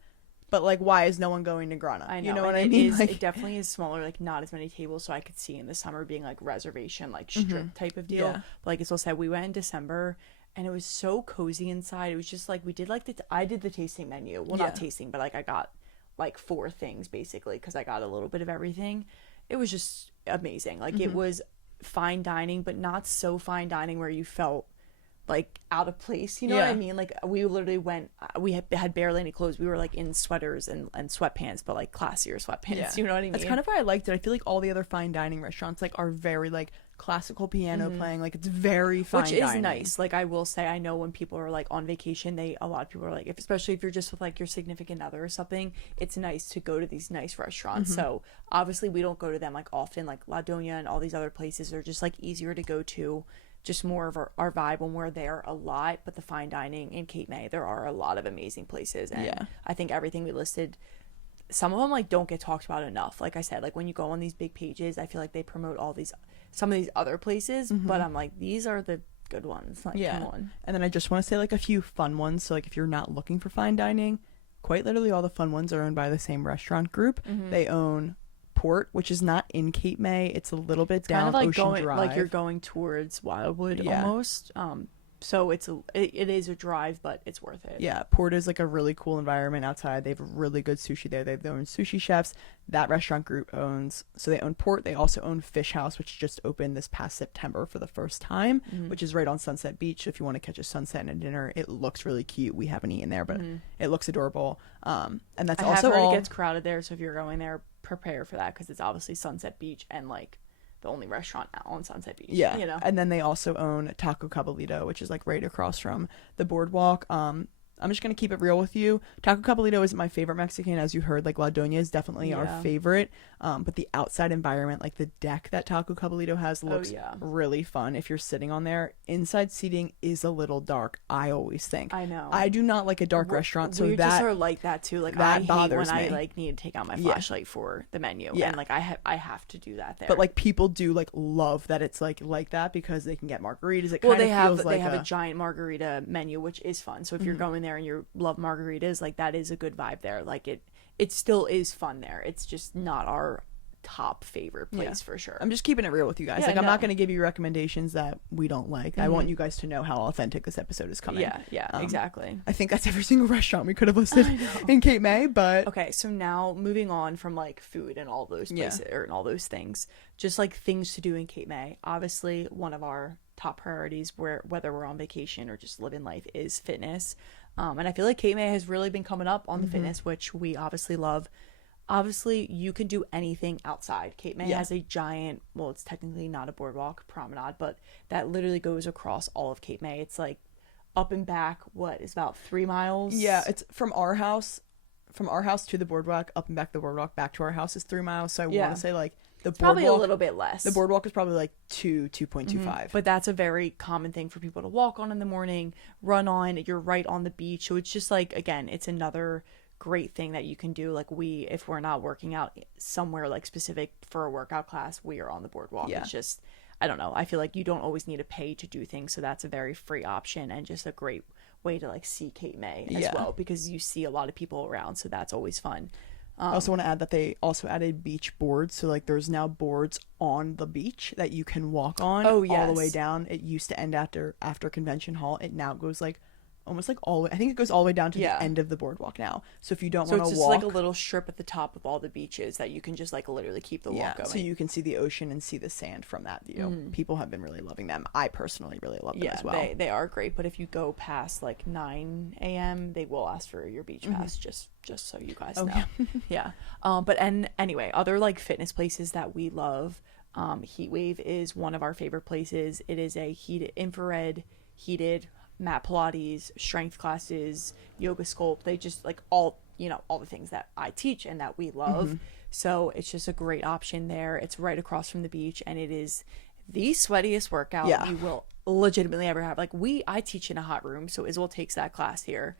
but like, why is no one going to Grana? I know. You know what and I it mean? is- Like, it definitely is smaller, like not as many tables. So I could see in the summer being like reservation, like strip type of deal. Yeah. But like Isla said, we went in December, and it was so cozy inside. It was just like we did like I did the tasting menu. Well, not Yeah. tasting, but like I got like 4 things basically because I got a little bit of everything. It was just amazing. Like it was fine dining, but not so fine dining where you felt like out of place. You know what I Yeah. mean? Like we literally went. We had barely any clothes. We were like in sweaters and sweatpants, but like classier sweatpants. You know what I mean? That's kind of why I liked it. I feel like all the other fine dining restaurants like are very like classical piano playing. Like it's very fine Mm-hmm. Which is dining. nice. Like I will say, I know when people are like on vacation, a lot of people are like, especially if you're just with like your significant other or something, it's nice to go to these nice restaurants. Mm-hmm. So obviously we don't go to them like often. Like La Donna and all these other places are just like easier to go to. Just more of our vibe when we're there a lot. But the fine dining in Cape May, there are a lot of amazing places, and Yeah. I think everything we listed, some of them like don't get talked about enough. Like I said, like when you go on these big pages, I feel like they promote some of these other places, but I'm like, these are the good ones. Like, Yeah. come on. And then I just want to say like a few fun ones. So like if you're not looking for fine dining, quite literally all the fun ones are owned by the same restaurant group. They own Port, which is not in Cape May. It's a little bit down Kind of like Ocean going, Drive. like you're going towards Wildwood Yeah. almost. So it is a drive, but it's worth it. Yeah, Port is like a really cool environment outside. They have really good sushi there. They have their own sushi chefs. That restaurant group owns, so they own Port. They also own Fish House, which just opened this past September for the first time, which is right on Sunset Beach. If you want to catch a sunset and a dinner, it looks really cute. We haven't eaten there, but it looks adorable. And that's I also have heard all. it gets crowded there, so if you're going there, prepare for that because it's obviously Sunset Beach and like the only restaurant on Sunset Beach. Yeah, you know. and then they also own Taco Caballito, which is like right across from the boardwalk. I'm just gonna keep it real with you. Taco Cabalito isn't my favorite Mexican, as you heard. Like La Doña is definitely our favorite. But the outside environment, like the deck that Taco Cabalito has, looks really fun if you're sitting on there. Inside seating is a little dark, I always think. I know. I do not like a dark restaurant, so we that just are like that too. Like that I hate bothers when me. I like need to take out my flashlight for the menu, and like I have to do that there. But like people do like love that it's like that because they can get margaritas. It well, kind of feels like they have a giant margarita menu, which is fun. So if you're going there and you love margaritas, like that is a good vibe there. Like it still is fun there. It's just not our top favorite place for sure. I'm just keeping it real with you guys. I'm not going to give you recommendations that we don't like. I want you guys to know how authentic this episode is coming. Exactly. I think that's every single restaurant we could have listed in Cape May, but okay, so now moving on from like food and all those places or and all those things, just like things to do in Cape May. Obviously, one of our top priorities, whether we're on vacation or just living life, is fitness. And I feel like Cape May has really been coming up on the fitness, which we obviously love. Obviously, you can do anything outside. Cape May has a giant, well, it's technically not a boardwalk promenade, but that literally goes across all of Cape May. It's like up and back, what is about 3 miles? Yeah, it's from our house to the boardwalk, up and back the boardwalk, back to our house is 3 miles. So I want to say like the boardwalk, probably a little bit less. The boardwalk is probably like 2.25. But that's a very common thing for people to walk on in the morning, run on. You're right on the beach. So it's just like, again, it's another great thing that you can do. Like if we're not working out somewhere like specific for a workout class, we are on the boardwalk. It's just, I don't know, I feel like you don't always need to pay to do things, so that's a very free option and just a great way to like see Cape May as well, because you see a lot of people around, so that's always fun. I also want to add that they also added beach boards, so like there's now boards on the beach that you can walk on all the way down. It used to end after Convention Hall. It now goes like almost like all the way, I think it goes all the way down to the end of the boardwalk now. So if you don't want to walk, so it's just like a little strip at the top of all the beaches that you can just like literally keep the walk going. So you can see the ocean and see the sand from that view. People have been really loving them. I personally really love them as well. They are great, but if you go past like 9 a.m., they will ask for your beach pass, just so you guys know. But anyway, other like fitness places that we love, Heatwave is one of our favorite places. It is a infrared heated mat Pilates, strength classes, yoga sculpt. They just like all the things that I teach and that we love. So it's just a great option there. It's right across from the beach, and it is the sweatiest workout you will legitimately ever have. Like I teach in a hot room, so Iswell takes that class here.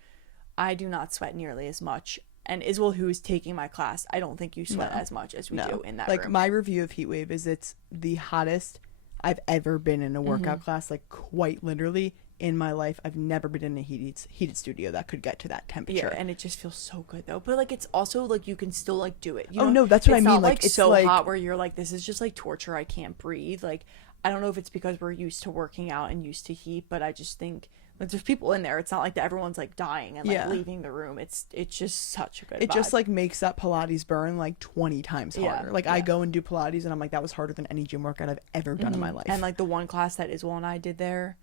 I do not sweat nearly as much. And Iswell, who is taking my class, I don't think you sweat as much as we do in that room. Like my review of Heatwave is it's the hottest I've ever been in a workout class, like quite literally. In my life, I've never been in a heated studio that could get to that temperature. Yeah, and it just feels so good though. But like, it's also like you can still like do it. No, that's what I mean. Not, like it's so like, hot where you're like, this is just like torture. I can't breathe. Like, I don't know if it's because we're used to working out and used to heat, but I just think like there's people in there. It's not like that everyone's like dying and like leaving the room. It's just such a good vibe. It just like makes that Pilates burn like 20 times harder. Like I go and do Pilates and I'm like, that was harder than any gym workout I've ever done in my life. And like the one class that Iswell and I did there,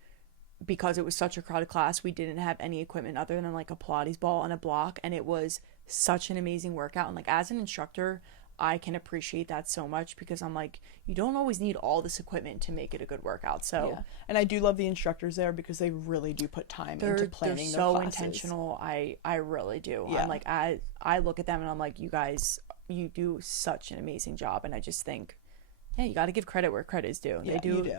because it was such a crowded class, we didn't have any equipment other than like a Pilates ball and a block, and it was such an amazing workout. And like as an instructor, I can appreciate that so much, because I'm like, you don't always need all this equipment to make it a good workout. So and I do love the instructors there because they really do put time into planning their classes. They're so intentional. I really do. I'm like, I look at them and I'm like, you guys, you do such an amazing job. And I just think, you got to give credit where credit is due.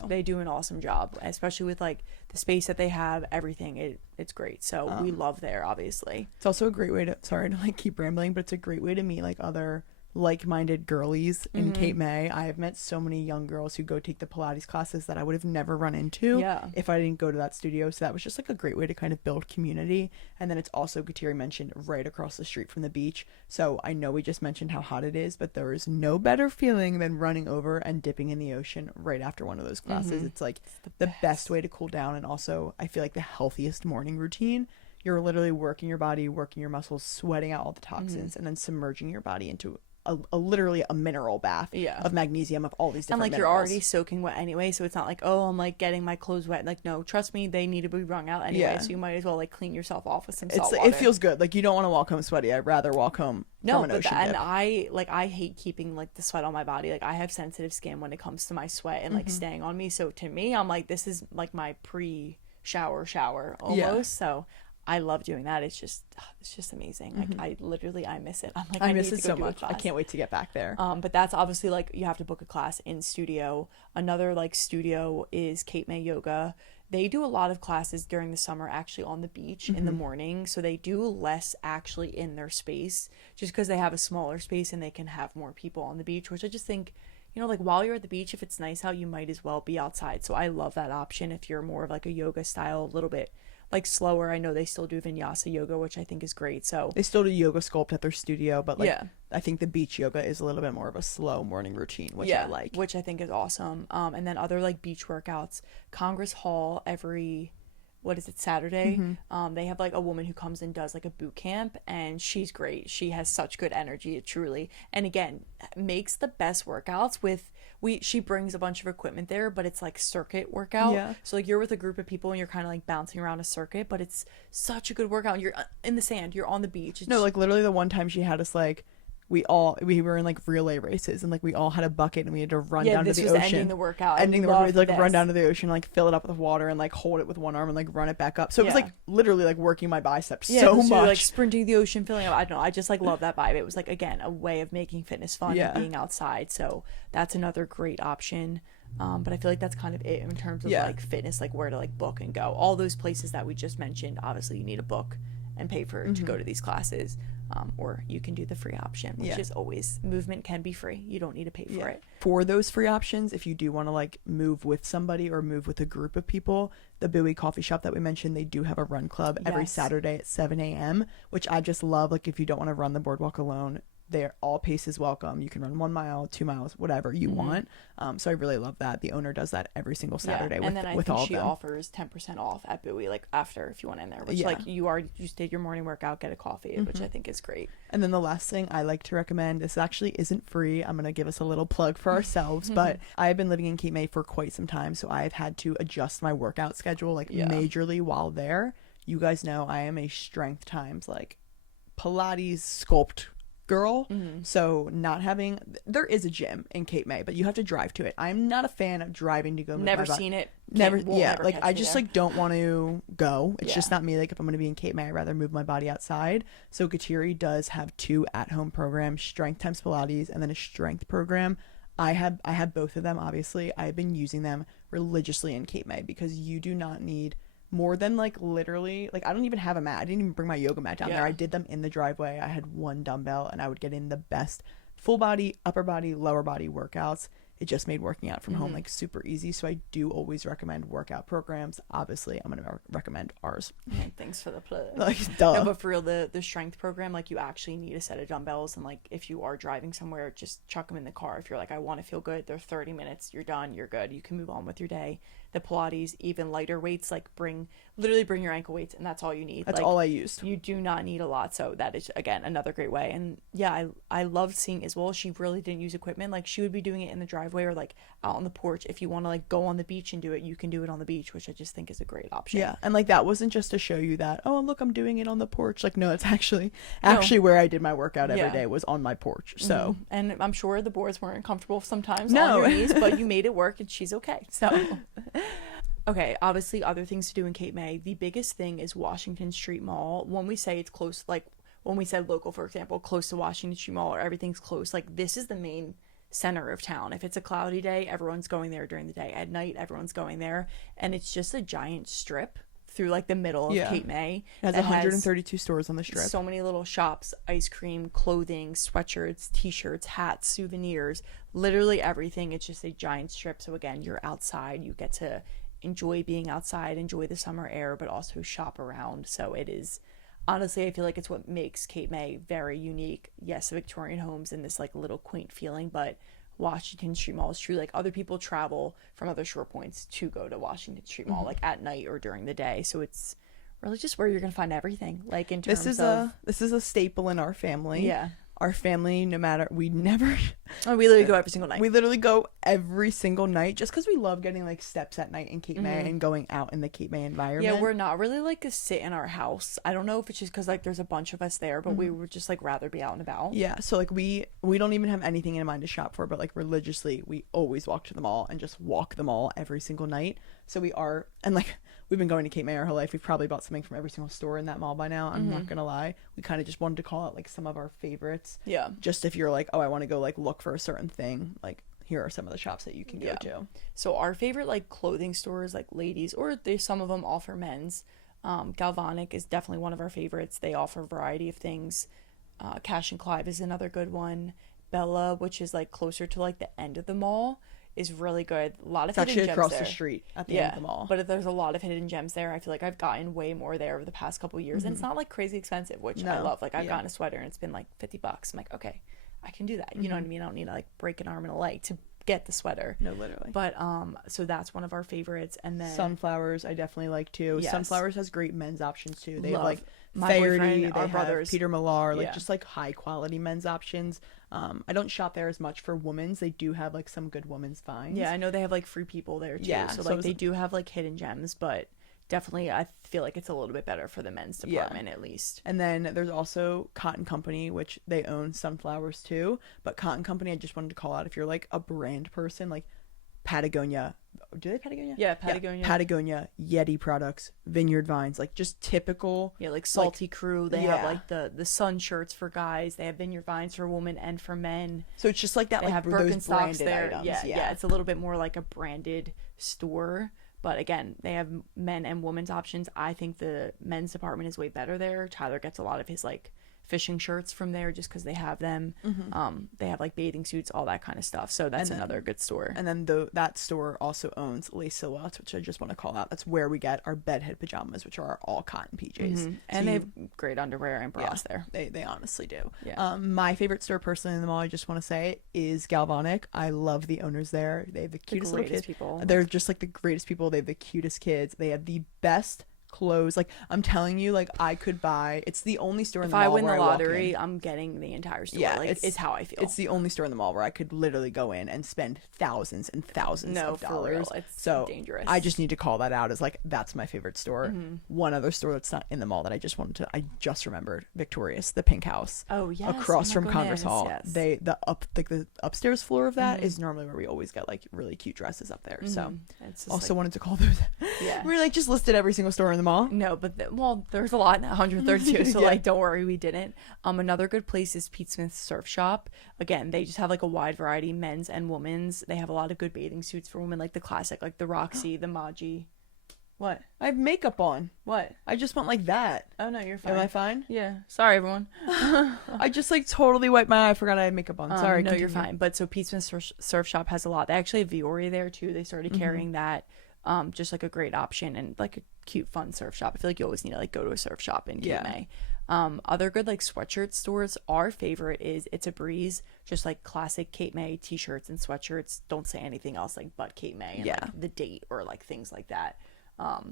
They do an awesome job, especially with like the space that they have, everything. It's great. So we love there, obviously. It's also a great way to, sorry to like keep rambling, but it's a great way to meet like other like-minded girlies in Cape May. I have met so many young girls who go take the Pilates classes that I would have never run into if I didn't go to that studio. So that was just like a great way to kind of build community. And then it's also, Kateri mentioned, right across the street from the beach. So I know we just mentioned how hot it is, but there is no better feeling than running over and dipping in the ocean right after one of those classes. It's like the best way to cool down, and also I feel like the healthiest morning routine. You're literally working your body, working your muscles, sweating out all the toxins, and then submerging your body into literally a mineral bath of magnesium, of all these different and like minerals. You're already soaking wet anyway, so it's not like, oh, I'm like getting my clothes wet. Like, no, trust me, they need to be wrung out anyway, so you might as well like clean yourself off with some salt water. It feels good. Like you don't want to walk home sweaty. I'd rather walk home from an ocean dip. And I hate keeping like the sweat on my body. Like I have sensitive skin when it comes to my sweat and like staying on me, so to me I'm like, this is like my pre-shower almost. So I love doing that. It's just amazing. Like I miss it. I'm like, I miss need it to go so do a much. I class. can't wait to get back there. But that's obviously like you have to book a class in studio. Another like studio is Cape May Yoga. They do a lot of classes during the summer actually on the beach in the morning. So they do less actually in their space just because they have a smaller space and they can have more people on the beach, which I just think, you know, like while you're at the beach, if it's nice out, you might as well be outside. So I love that option if you're more of like a yoga style, a little bit like slower. I know they still do vinyasa yoga, which I think is great. So They still do yoga sculpt at their studio, but like yeah. I think the beach yoga is a little bit more of a slow morning routine, which I like. which I think is awesome. And then other like beach workouts, Congress Hall every, what is it, Saturday? They have like a woman who comes and does like a boot camp, and she's great. She has such good energy, truly. And again, makes the best workouts with she brings a bunch of equipment there, but it's like circuit workout. Yeah. So like you're with a group of people and you're kind of like bouncing around a circuit, but it's such a good workout. You're in the sand, you're on the beach. It's No, like literally the one time she had us like we were in like relay races and like we all had a bucket and we had to run down to the ocean. Ending the workout. Ending the workout, we had to like run down to the ocean, like fill it up with water and like hold it with one arm and like run it back up. So it was Yeah. like literally like working my biceps so you're, much. like sprinting the ocean, filling up. I don't know. I just like love that vibe. It was like, again, a way of making fitness fun Yeah. and being outside. So that's another great option. But I feel like that's kind of it in terms of Yeah. like fitness, like where to like book and go. All those places that we just mentioned, obviously you need a book and pay for to go to these classes. Or you can do the free option, which Yeah. is always, movement can be free. You don't need to pay for it. For those free options, if you do want to like move with somebody or move with a group of people, the Bowie coffee shop that we mentioned, they do have a run club every Yes. Saturday at 7 a.m., which I just love. Like if you don't want to run the boardwalk alone, they're all paces welcome. You can run 1 mile, 2 miles, whatever you want. So I really love that. The owner does that every single Saturday and then I with think all of she them. offers 10% off at Bowie, like after, if you want in there, which Yeah. like you did your morning workout, get a coffee, which I think is great. And then the last thing I like to recommend, this actually isn't free. I'm going to give us a little plug for ourselves, but I've been living in Cape May for quite some time. So I've had to adjust my workout schedule like majorly while there. You guys know I am a strength times like Pilates sculpt girl. So not having, there is a gym in Cape May, but you have to drive to it. I'm not a fan of driving to go move Never my body. seen it. Never, Won't yeah, never like catch I me just there. like don't want to go. It's just Yeah. not me. Like if I'm going to be in Cape May, I'd rather move my body outside. So Kateri does have 2 at-home programs, strength times Pilates and then a strength program. I have both of them. Obviously I've been using them religiously in Cape May because you do not need more than like literally, like I don't even have a mat. I didn't even bring my yoga mat down there. Yeah. I did them in the driveway. I had 1 dumbbell and I would get in the best full body, upper body, lower body workouts. It just made working out from home like super easy. So I do always recommend workout programs. Obviously I'm going to recommend ours. Yeah, thanks for the plug. Like duh. No, but for real, the strength program, like you actually need a set of dumbbells, and like if you are driving somewhere, just chuck them in the car. If you're like, I want to feel good, they're 30 minutes, you're done, you're good, you can move on with your day. The Pilates, even lighter weights, like literally bring your ankle weights, and that's all you need. That's like, all I used. You do not need a lot, so that is again another great way. And yeah, I loved seeing as well. She really didn't use equipment. Like she would be doing it in the driveway or like out on the porch. If you want to like go on the beach and do it, you can do it on the beach, which I just think is a great option. Yeah, and like that wasn't just to show you that, oh look, I'm doing it on the porch. Like no, it's actually where I did my workout every day was on my porch. So And I'm sure the boards weren't comfortable sometimes No. on your knees, but you made it work and she's okay. So okay, obviously other things to do in Cape May. The biggest thing is Washington Street Mall. When we say it's close, like when we said local, for example, close to Washington Street Mall or everything's close, like this is the main center of town. If it's a cloudy day, everyone's going there during the day. At night, everyone's going there. And it's just a giant strip through like the middle of Cape May. it has 132 stores on the strip. So many little shops, ice cream, clothing, sweatshirts, t-shirts, hats, souvenirs, literally everything. It's just a giant strip. So again, you're outside, you get to enjoy being outside, enjoy the summer air, but also shop around. So it is, honestly, I feel like it's what makes Cape May very unique. Yes, Victorian homes and this like little quaint feeling, but Washington Street Mall is true. Like other people travel from other shore points to go to Washington Street Mall, like at night or during the day. So it's really just where you're gonna find everything. Like in terms This is a staple in our family. Yeah. Our family, no matter, we never Oh, we literally go every single night. We literally go every single night just because we love getting like steps at night in Cape May and going out in the Cape May environment. Yeah, we're not really like a sit in our house. I don't know if it's just because like there's a bunch of us there, but we would just like rather be out and about. Yeah, so like we don't even have anything in mind to shop for, but like religiously we always walk to the mall and just walk the mall every single night. So we are, and like we've been going to Cape May our whole life. We've probably bought something from every single store in that mall by now. I'm not gonna lie. We kind of just wanted to call out like some of our favorites. Yeah. Just if you're like, oh, I want to go like look for a certain thing, like here are some of the shops that you can go to. So our favorite like clothing stores, like ladies, or there's some of them offer men's. Galvanic is definitely one of our favorites. They offer a variety of things. Cash and Clive is another good one. Bella, which is like closer to like the end of the mall, is really good. A lot of It's hidden actually gems across there. the street at the end of the mall. But there's a lot of hidden gems there. I feel like I've gotten way more there over the past couple of years, and it's not like crazy expensive, which I No. love. Like I've Yeah. gotten a sweater and it's been like $50. I'm like, okay, I can do that. You know what I mean? I don't need to like break an arm and a leg to get the sweater. No, literally. But so that's one of our favorites. And then Sunflowers I definitely like too. Yes. Sunflowers has great men's options too. They have Love. like My Faherty, boyfriend, they our have brothers. Peter Millar, like Yeah. just like high quality men's options. I don't shop there as much for women's. They do have like some good women's finds. yeah, I know they have like free people there too. Yeah, So so like it's- they do have like hidden gems, but definitely I feel like it's a little bit better for the men's department at least. And then there's also Cotton Company, which they own Sunflowers too. But Cotton Company, I just wanted to call out if you're like a brand person, like Patagonia. Do they have Patagonia? Yeah, Patagonia. Patagonia, Yeti products, Vineyard Vines, like just typical. Yeah, like Salty Crew. They have yeah. like the sun shirts for guys. They have Vineyard Vines for women and for men. So it's just like that, They like have those Birkenstocks branded there. items. Yeah, it's a little bit more like a branded store. But again, they have men and women's options. I think the men's department is way better there. Tyler gets a lot of his like fishing shirts from there just because they have them. They have like bathing suits, all that kind of stuff. So that's another good store. And then that store also owns Les Silhouettes, which I just want to call out. That's where we get our bedhead pajamas, which are our all cotton PJs. And they have great underwear and bras there. They honestly do. Yeah. My favorite store personally in the mall, I just want to say, is Galvanic. I love the owners there. They have the cutest little greatest kids. people. They're just like the greatest people. They have the cutest kids. They have the best clothes. Like I'm telling you, like I could buy. It's the only store in If the mall I win where the I walk in. lottery, I'm getting the entire store. Yeah, like, it's how I feel. It's the only store in the mall where I could literally go in and spend thousands and thousands No, of for dollars. real. It's so dangerous. I just need to call that out as like that's my favorite store. One other store that's not in the mall that I just remembered, Victorious, the Pink House. Oh, yes, across from Marco Congress Ness, Hall. yes. The upstairs floor of that is normally where we always get like really cute dresses up there. So It's just, also like, wanted to call those. Yeah. We like just listed every single store in the mall. No, but well, there's a lot, 132. So Yeah. like, don't worry, we didn't. Another good place is Pete Smith's Surf Shop. Again, they just have like a wide variety, men's and women's. They have a lot of good bathing suits for women, like the classic, like the Roxy, the Maji. What? I have makeup on. What? I just went like that. Oh no, you're fine. Am I fine? Yeah. Sorry, everyone. I just like totally wiped my eye. I forgot I had makeup on. Sorry. No, you're continue. fine. But so Pete Smith's Surf Shop has a lot. They actually have Viore there too. They started carrying that. Just like a great option and like a cute, fun surf shop. I feel like you always need to like go to a surf shop in Cape May. Other good like sweatshirt stores. Our favorite is It's a Breeze. Just like classic Cape May t-shirts and sweatshirts. Don't say anything else like but Cape May and like the date or like things like that.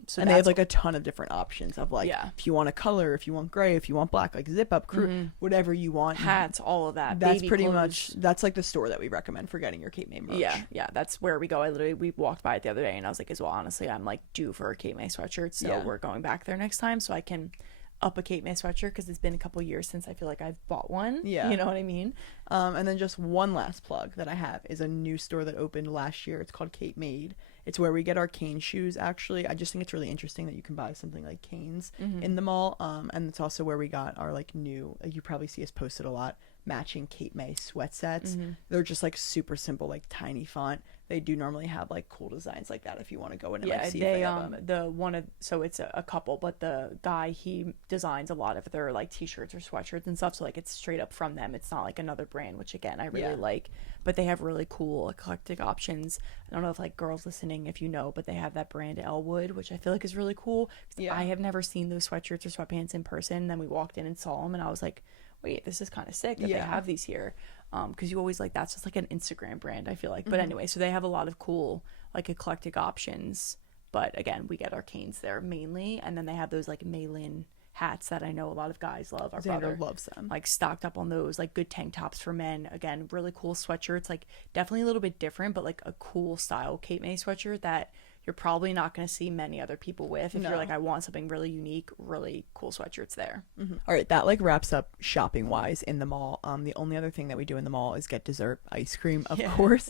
So And they have like a ton of different options of like if you want a color, if you want gray, if you want black, like zip up, crew, whatever you want. hats, all of that. That's baby pretty clothes. much that's like the store that we recommend for getting your Cape May merch. Yeah, that's where we go. We walked by it the other day and I was like, as well, honestly, I'm like due for a Cape May sweatshirt, so we're going back there next time so I can up a Cape May sweatshirt because it's been a couple years since I feel like I've bought one. Yeah. You know what I mean? And then just one last plug that I have is a new store that opened last year. It's called Cape Made. It's where we get our cane shoes, actually. I just think it's really interesting that you can buy something like canes in the mall. And it's also where we got our like new, you probably see us posted a lot, matching Cape May sweat sets. They're just like super simple, like tiny font. They do normally have like cool designs like that if you want to go in and like see if they have them. So it's a couple, but the guy, he designs a lot of their like t-shirts or sweatshirts and stuff, so like it's straight up from them. It's not like another brand, which again I really like, but they have really cool eclectic options. I don't know if like girls listening, if you know, but they have that brand Elwood, which I feel like is really cool. I have never seen those sweatshirts or sweatpants in person. Then we walked in and saw them and I was like, wait, this is kind of sick that they have these here. Because you always like, that's just like an Instagram brand, I feel like. But anyway, so they have a lot of cool like eclectic options. But again, we get our canes there mainly, and then they have those like Maylin hats that I know a lot of guys love. Our Xander brother loves them. like stocked up on those, like good tank tops for men. Again, really cool sweatshirts, like definitely a little bit different, but like a cool style Cape May sweatshirt that you're probably not going to see many other people with. If No. you're like, I want something really unique, really cool sweatshirts there. All right, that like wraps up shopping wise in the mall. The only other thing that we do in the mall is get dessert, ice cream, of course.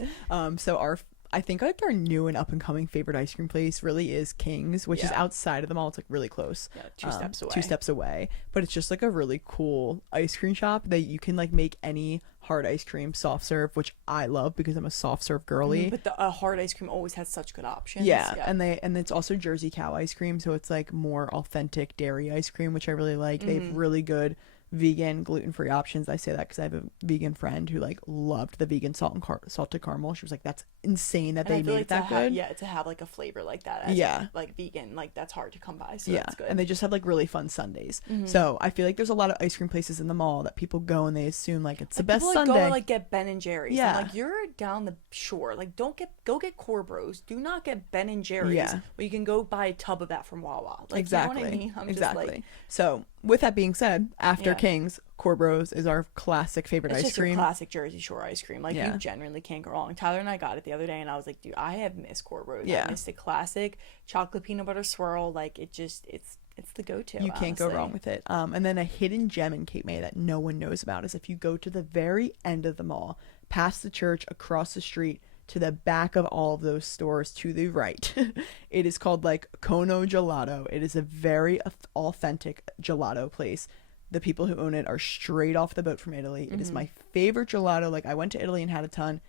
So I think like our new and up and coming favorite ice cream place really is King's, which is Yeah. outside of the mall. It's like really close. Yeah, 2 steps away. 2 steps away. But it's just like a really cool ice cream shop that you can like make any hard ice cream soft serve, which I love because I'm a soft serve girly. But the hard ice cream always has such good options. Yeah, and it's also Jersey cow ice cream, so it's like more authentic dairy ice cream, which I really like. They have really good vegan, gluten-free options. I say that because I have a vegan friend who like loved the vegan salted caramel. She was like, "That's insane that And I they feel made like it that good." to have like a flavor like that as Yeah. like vegan, like that's hard to come by, so Yeah, that's good. and they just have like really fun sundaes. So I feel like there's a lot of ice cream places in the mall that people go and they assume like it's the best people, like, sundae. go and, like get Ben and Jerry's. Yeah. And, like you're down the shore. Like go get Core Bros. Do not get Ben and Jerry's. Yeah. But you can go buy a tub of that from Wawa. Like, Exactly. You know what I mean? I'm exactly. just like, So with that being said, after Yeah. King's, Corbros is our classic favorite it's ice just cream. a classic Jersey Shore ice cream. Like Yeah. you genuinely can't go wrong. Tyler and I got it the other day, and I was like, dude, I have missed Core Bros. Yeah. I missed a classic chocolate peanut butter swirl. Like it just it's the go-to. You can't go honestly. wrong with it. And then a hidden gem in Cape May that no one knows about is if you go to the very end of the mall, past the church, across the street, to the back of all of those stores to the right. It is called like Kono Gelato. It is a very authentic gelato place. The people who own it are straight off the boat from Italy. It is my favorite gelato. Like I went to Italy and had a ton.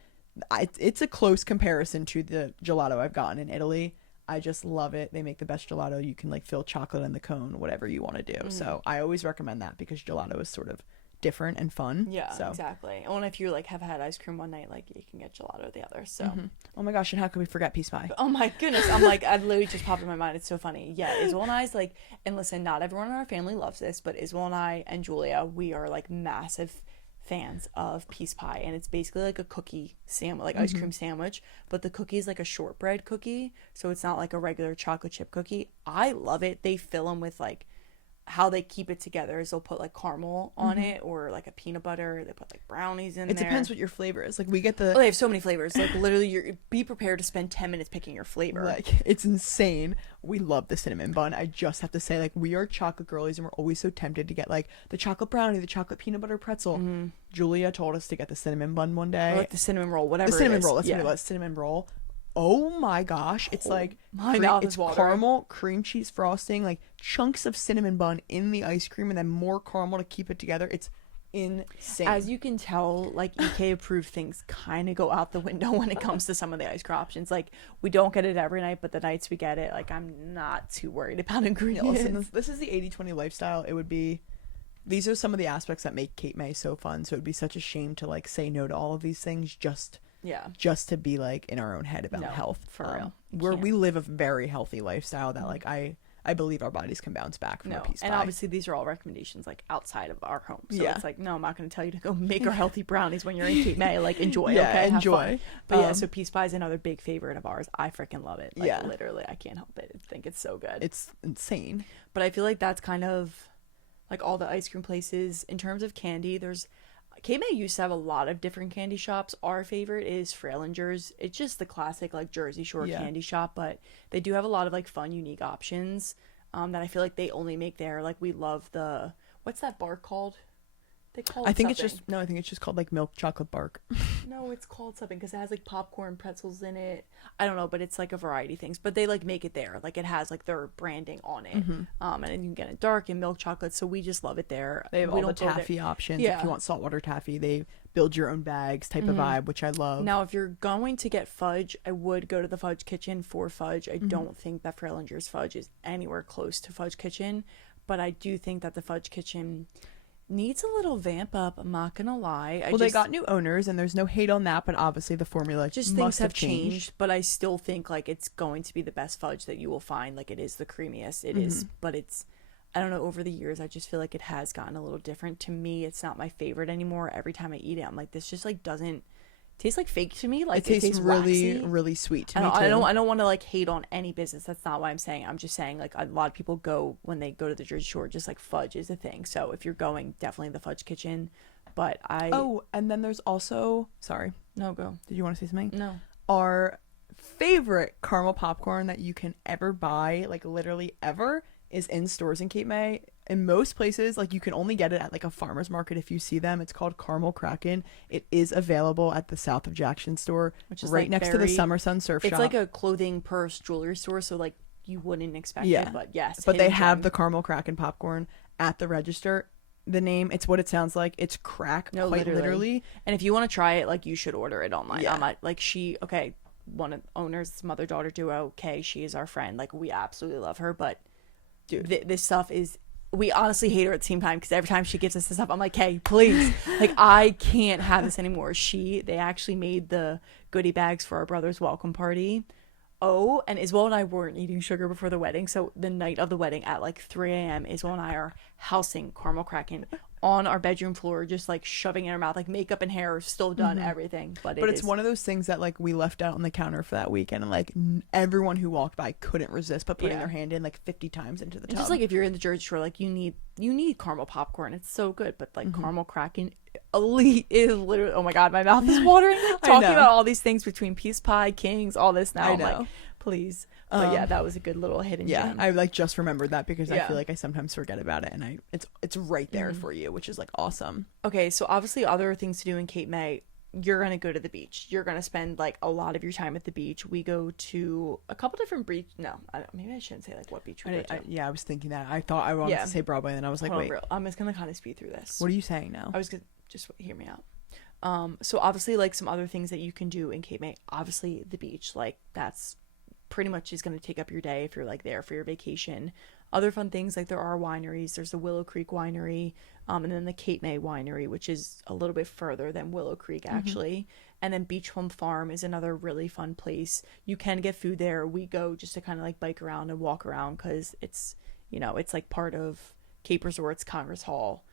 It's a close comparison to the gelato I've gotten in Italy. I just love it. They make the best gelato. You can like fill chocolate in the cone, whatever you want to do. So I always recommend that because gelato is sort of different and fun. Yeah, So. exactly. And if you like have had ice cream one night, like you can get gelato the other. So Oh my gosh, and how could we forget Peace Pie? oh my goodness, I'm like, I literally just popped in my mind. It's so funny. Yeah, Isabel and I's like, and listen, not everyone in our family loves this, but Isabel and I and Julia, we are like massive fans of Peace Pie, and it's basically like a cookie sandwich, like ice cream sandwich, but the cookie is like a shortbread cookie, so it's not like a regular chocolate chip cookie. I love it. They fill them with like, how they keep it together is they'll put like caramel on it or like a peanut butter. They put like brownies in It there. depends what your flavor is. Like we get the Oh, they have so many flavors. Like literally, be prepared to spend 10 minutes picking your flavor. like it's insane. We love the cinnamon bun. I just have to say, like, we are chocolate girlies and we're always so tempted to get like the chocolate brownie, the chocolate peanut butter pretzel. Julia told us to get the cinnamon bun one day. Or like the cinnamon roll, whatever. The cinnamon it is. roll. That's yeah. what it was. Cinnamon roll. Oh my gosh! It's like my mouth it's is watering. caramel, cream cheese frosting, like chunks of cinnamon bun in the ice cream, and then more caramel to keep it together. It's insane. As you can tell, like EK approved things kind of go out the window when it comes to some of the ice cream options. Like we don't get it every night, but the nights we get it, like I'm not too worried about Yeah, ingredients. listen, this is the 80-20 lifestyle. It would be, these are some of the aspects that make Cape May so fun. So it would be such a shame to like say no to all of these things Yeah. just to be like in our own head about No, health. for real. We live a very healthy lifestyle that like I believe our bodies can bounce back from No, a Peace and Pie. obviously these are all recommendations like outside of our home. So Yeah. it's like, no, I'm not going to tell you to go make our healthy brownies when you're in Cape May. Like enjoy, Yeah, okay? Have enjoy. fun. But yeah, Um, so Peace Pie is another big favorite of ours. I freaking love it. Like Yeah. literally, I can't help it. I think it's so good. It's insane. But I feel like that's kind of like all the ice cream places in terms of candy. There's Cape May used to have a lot of different candy shops. Our favorite is Frailinger's. It's just the classic like Jersey Shore Yeah. candy shop, but they do have a lot of like fun, unique options that I feel like they only make there. Like we love the what's that bar called? They call it I think something. I think it's just called like milk chocolate bark. No, it's called something because it has like popcorn pretzels in it. I don't know, but it's like a variety of things. But they like make it there. Like it has like their branding on it. And then you can get it dark and milk chocolate. So we just love it there. They have We all the don't go there- taffy options. Yeah. If you want saltwater taffy, they build your own bags type of vibe, which I love. Now, if you're going to get fudge, I would go to the Fudge Kitchen for fudge. Mm-hmm. I don't think that Frailinger's fudge is anywhere close to Fudge Kitchen, but I do think that the Fudge Kitchen needs a little vamp up. I'm not gonna lie. Well, they got new owners, and there's no hate on that, but obviously the formula just must things have changed. changed, but I still think like it's going to be the best fudge that you will find. Like it is the creamiest. It is, Mm-hmm. but it's. I don't know. Over the years, I just feel like it has gotten a little different. To me, it's not my favorite anymore. Every time I eat it, I'm like, this just like doesn't tastes like fake to me. Like It tastes really, waxy. really sweet to I me don't, too. I don't want to like hate on any business. That's not what I'm saying. I'm just saying like a lot of people go when they go to the Jersey Shore, just like fudge is a thing. So if you're going, definitely the Fudge Kitchen. But Oh, and then there's also, sorry, no, go. did you want to say something? No. Our favorite caramel popcorn that you can ever buy, like literally ever, is in stores in Cape May. In most places, like you can only get it at like a farmer's market if you see them. It's called Caramel Kraken. It is available at the South of Jackson store, Which is right like next to the very- Summer Sun Surf It's Shop. like a clothing, purse, jewelry store. So like you wouldn't expect Yeah. it, but yes. But they hidden have gem. the Caramel Kraken popcorn at the register. The name, it's what it sounds like. It's crack, No, quite literally. And if you want to try it, like you should order it online. Yeah. I'm not, like one of the owners, mother daughter duo. Kay, she is our friend. Like we absolutely love her, but Dude. this stuff is. We honestly hate her at the same time because every time she gives us this stuff, I'm like, "Hey, please! Like, I can't have this anymore." They actually made the goodie bags for our brother's welcome party. Oh, and Isabel and I weren't eating sugar before the wedding, so the night of the wedding at like 3 a.m., Isabel and I are housing Caramel Kraken on our bedroom floor, just like shoving it in our mouth, like makeup and hair are still done, everything. But It's one of those things that like we left out on the counter for that weekend, and like everyone who walked by couldn't resist but putting Yeah. their hand in like 50 times into the tub. Just like if you're in the Jersey Shore, like you need caramel popcorn. It's so good, but like Caramel Kraken Elite is literally. Oh my god, my mouth is watering talking know. about all these things between Peace Pie, Kings, all this. Now I I'm know. like, please. But yeah, that was a good little hidden yeah, gem. I like just remembered that because I Yeah. feel like I sometimes forget about it, and it's right there for you, which is like awesome. Okay, so obviously other things to do in Cape May, you're going to go to the beach. You're going to spend like a lot of your time at the beach. We go to a couple different beach. No, maybe I shouldn't say like what beach we go to. Yeah, I was thinking that. I thought I wanted Yeah. to say Broadway, and then I was like, Hold on, wait, bro. I'm just going to kind of speed through this. what are you saying now? I was going to just hear me out. So obviously like some other things that you can do in Cape May, obviously the beach, like that's pretty much is going to take up your day if you're like there for your vacation. Other fun things, like there are wineries. There's the Willow Creek Winery, and then the Cape May Winery, which is a little bit further than Willow Creek actually. And then Beach Plum Farm is another really fun place. You can get food there. We go just to kind of like bike around and walk around because it's, it's like part of Cape Resorts Congress Hall.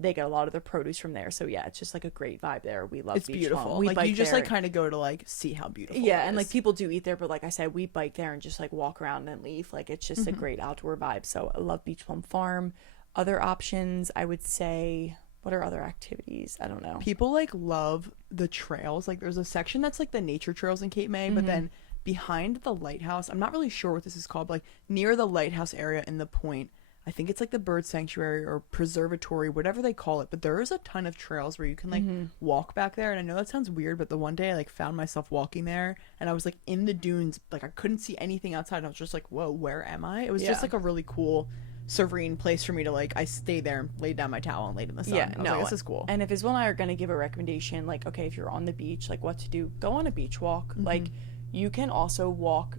They get a lot of their produce from there, so yeah, it's just like a great vibe there. We love It's Beach beautiful. Plum. We Like bike you just there. like kind of go to like see how beautiful. Yeah, it and like is. people do eat there, but like I said, we bike there and just like walk around and leave. Like it's just a great outdoor vibe. So I love Beach Plum Farm. Other options, I would say, what are other activities? I don't know. People like love the trails. Like there's a section that's like the nature trails in Cape May, but then behind the lighthouse, I'm not really sure what this is called, but like near the lighthouse area in the point, I think it's like the bird sanctuary or preservatory, whatever they call it, but there is a ton of trails where you can like walk back there. And I know that sounds weird, but the one day I like found myself walking there and I was like in the dunes, like I couldn't see anything outside. I was just like, whoa, where am I? It was Yeah. just like a really cool, serene place for me to like, I stayed there and laid down my towel and laid in the sun. Yeah, I was no, like, this is cool. And if Isabel and I are going to give a recommendation, like, okay, if you're on the beach, like what to do, go on a beach walk. Like you can also walk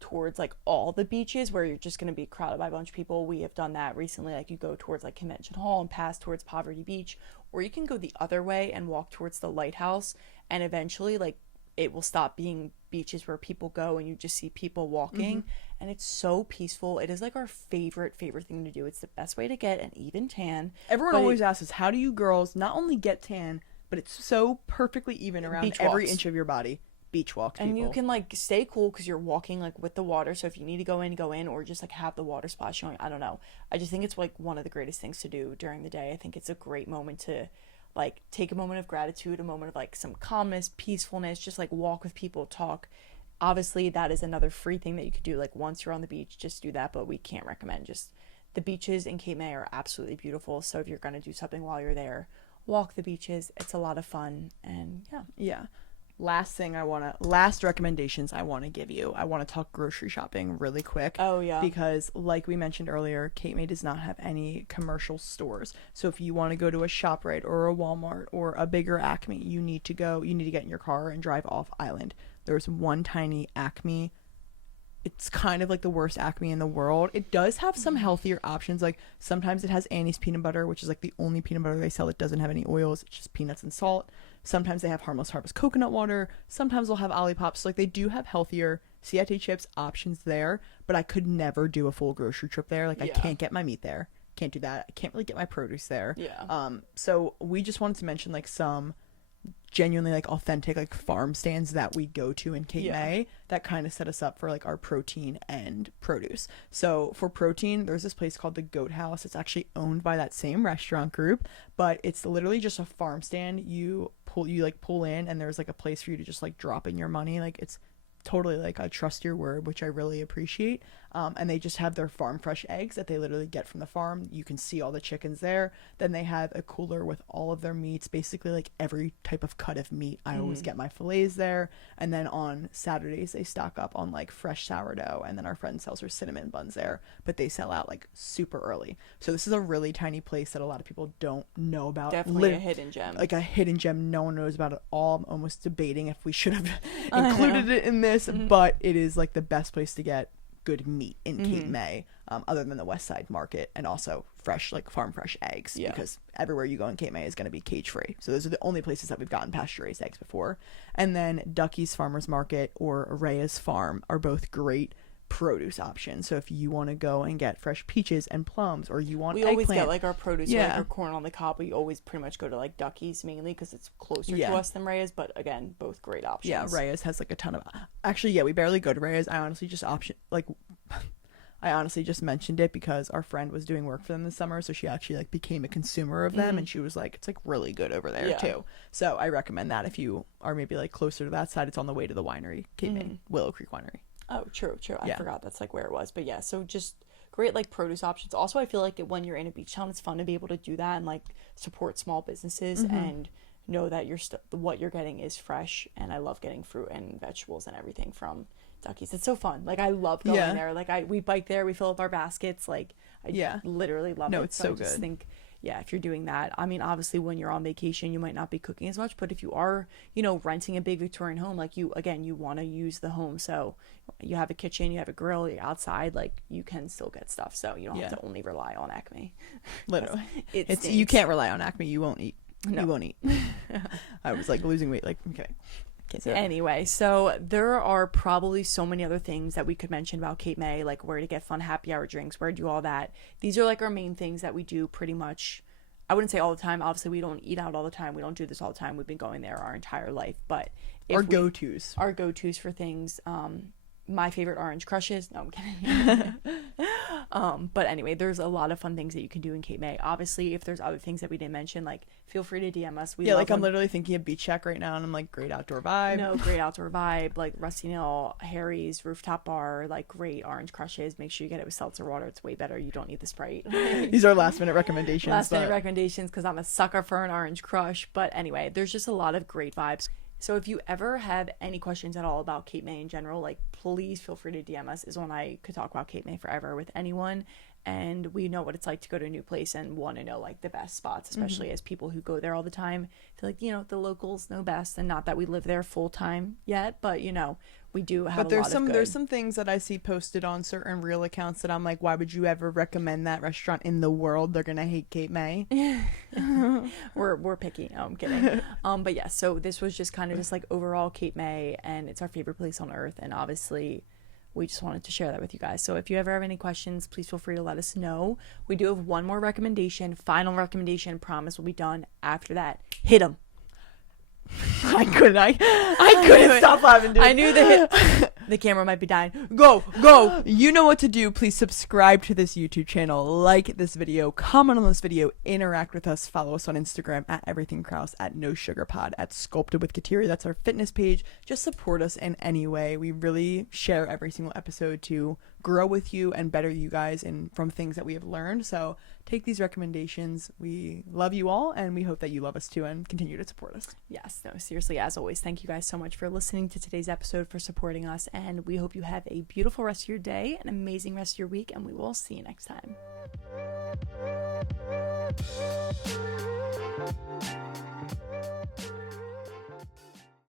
towards like all the beaches where you're just going to be crowded by a bunch of people. We have done that recently. Like you go towards like Convention Hall and pass towards Poverty Beach, or you can go the other way and walk towards the lighthouse, and eventually like it will stop being beaches where people go and you just see people walking, and it's so peaceful. It is like our favorite thing to do. It's the best way to get an even tan. Everyone but always asks us, how do you girls not only get tan, but it's so perfectly even around Beach every walks. inch of your body? Beach walks, And people. you can like stay cool because you're walking like with the water. So if you need to go in, or just like have the water splash showing. I don't know. I just think it's like one of the greatest things to do during the day. I think it's a great moment to like take a moment of gratitude, a moment of like some calmness, peacefulness, just like walk with people, talk. Obviously, that is another free thing that you could do. Like once you're on the beach, just do that. But we can't recommend just the beaches in Cape May are absolutely beautiful. So if you're going to do something while you're there, walk the beaches. It's a lot of fun. And yeah. Yeah. Last recommendations I want to give you. I want to talk grocery shopping really quick. Oh, yeah. Because like we mentioned earlier, Cape May does not have any commercial stores. So if you want to go to a ShopRite or a Walmart or a bigger Acme, you need to get in your car and drive off island. There's one tiny Acme. It's kind of like the worst Acme in the world. It does have some healthier options. Like sometimes it has Annie's peanut butter, which is like the only peanut butter they sell that doesn't have any oils. It's just peanuts and salt. Sometimes they have Harmless Harvest coconut water. Sometimes they'll have Olipops. So like they do have healthier CIT chips options there, but I could never do a full grocery trip there. Like I Yeah. can't get my meat there. Can't do that. I can't really get my produce there. Yeah. So we just wanted to mention like some genuinely like authentic like farm stands that we go to in Cape May that kind of set us up for like our protein and produce. So for protein, there's this place called the Goat House. It's actually owned by that same restaurant group, but it's literally just a farm stand. You pull in, and there's like a place for you to just like drop in your money. Like, it's totally like, I trust your word, which I really appreciate. And they just have their farm fresh eggs that they literally get from the farm. You can see all the chickens there. Then they have a cooler with all of their meats, basically like every type of cut of meat. I always get my fillets there. And then on Saturdays they stock up on like fresh sourdough, and then our friend sells her cinnamon buns there, but they sell out like super early. So this is a really tiny place that a lot of people don't know about. Definitely a hidden gem. Like a hidden gem no one knows about at all. I'm almost debating if we should have included it in this, but it is like the best place to get good meat in Cape May, other than the West Side Market, and also fresh, like farm fresh eggs, because everywhere you go in Cape May is going to be cage free. So those are the only places that we've gotten pasture raised eggs before. And then Ducky's Farmers Market or Raya's Farm are both great produce options. So if you want to go and get fresh peaches and plums, or you want we always get like our produce, like our corn on the cob, we always pretty much go to like Ducky's mainly because it's closer to us than Raya's, but again, both great options. Yeah, Raya's has like a ton of, actually we barely go to Raya's. I honestly just mentioned it because our friend was doing work for them this summer, so she actually like became a consumer of them, and she was like, it's like really good over there too. So I recommend that if you are maybe like closer to that side. It's on the way to the winery, Cape May, Willow Creek Winery. Oh, true. I forgot that's like where it was. But yeah, so just great like produce options. Also, I feel like when you're in a beach town, it's fun to be able to do that and like support small businesses and know that what you're getting is fresh. And I love getting fruit and vegetables and everything from Ducky's. It's so fun. Like, I love going there. Like, we bike there, we fill up our baskets. Like, I literally love it. No, it's so good. I just think, if you're doing that, I mean, obviously when you're on vacation, you might not be cooking as much, but if you are, renting a big Victorian home, like you want to use the home. So you have a kitchen, you have a grill, you're outside, like you can still get stuff. So you don't have to only rely on Acme. Literally. You can't rely on Acme. You won't eat. No. You won't eat. I was like losing weight. Like, okay. Anyway, so there are probably so many other things that we could mention about Cape May, like where to get fun happy hour drinks, where to do all that. These are like our main things that we do pretty much. I wouldn't say all the time. Obviously, we don't eat out all the time. We don't do this all the time. We've been going there our entire life. But our go-tos for things. My favorite orange crushes. No, I'm kidding. But anyway, there's a lot of fun things that you can do in Cape May. Obviously, if there's other things that we didn't mention, like feel free to DM us. I'm literally thinking of Beach Shack right now, and I'm like, great outdoor vibe. No, great outdoor vibe. Like Rusty Nail, Harry's Rooftop Bar, like great orange crushes. Make sure you get it with seltzer water. It's way better. You don't need the Sprite. These are last minute recommendations. Because I'm a sucker for an orange crush. But anyway, there's just a lot of great vibes. So if you ever have any questions at all about Cape May in general, like please feel free to DM us. Is when I could talk about Cape May forever with anyone. And we know what it's like to go to a new place and want to know like the best spots, especially as people who go there all the time. I feel like, the locals know best, and not that we live there full time yet, but we do have a lot of good. There's some things that I see posted on certain reel accounts that I'm like, why would you ever recommend that restaurant in the world? They're gonna hate Cape May. We're picky. No, I'm kidding. But yeah, so this was just kind of just like overall Cape May, and it's our favorite place on earth, and obviously we just wanted to share that with you guys. So if you ever have any questions, please feel free to let us know. We do have one more recommendation, final recommendation. Promise we'll be done after that. Hit them. I couldn't stop laughing, dude. I knew the camera might be dying. Go. You know what to do. Please subscribe to this YouTube channel, like this video, comment on this video, interact with us, follow us on Instagram at everythingkraus, at no sugar pod, at Sculpted with Kateri. That's our fitness page. Just support us in any way. We really share every single episode to grow with you and better you guys from things that we have learned. So take these recommendations. We love you all, and we hope that you love us too and continue to support us. Yes, no, seriously, as always, thank you guys so much for listening to today's episode, for supporting us, and we hope you have a beautiful rest of your day, an amazing rest of your week, and we will see you next time.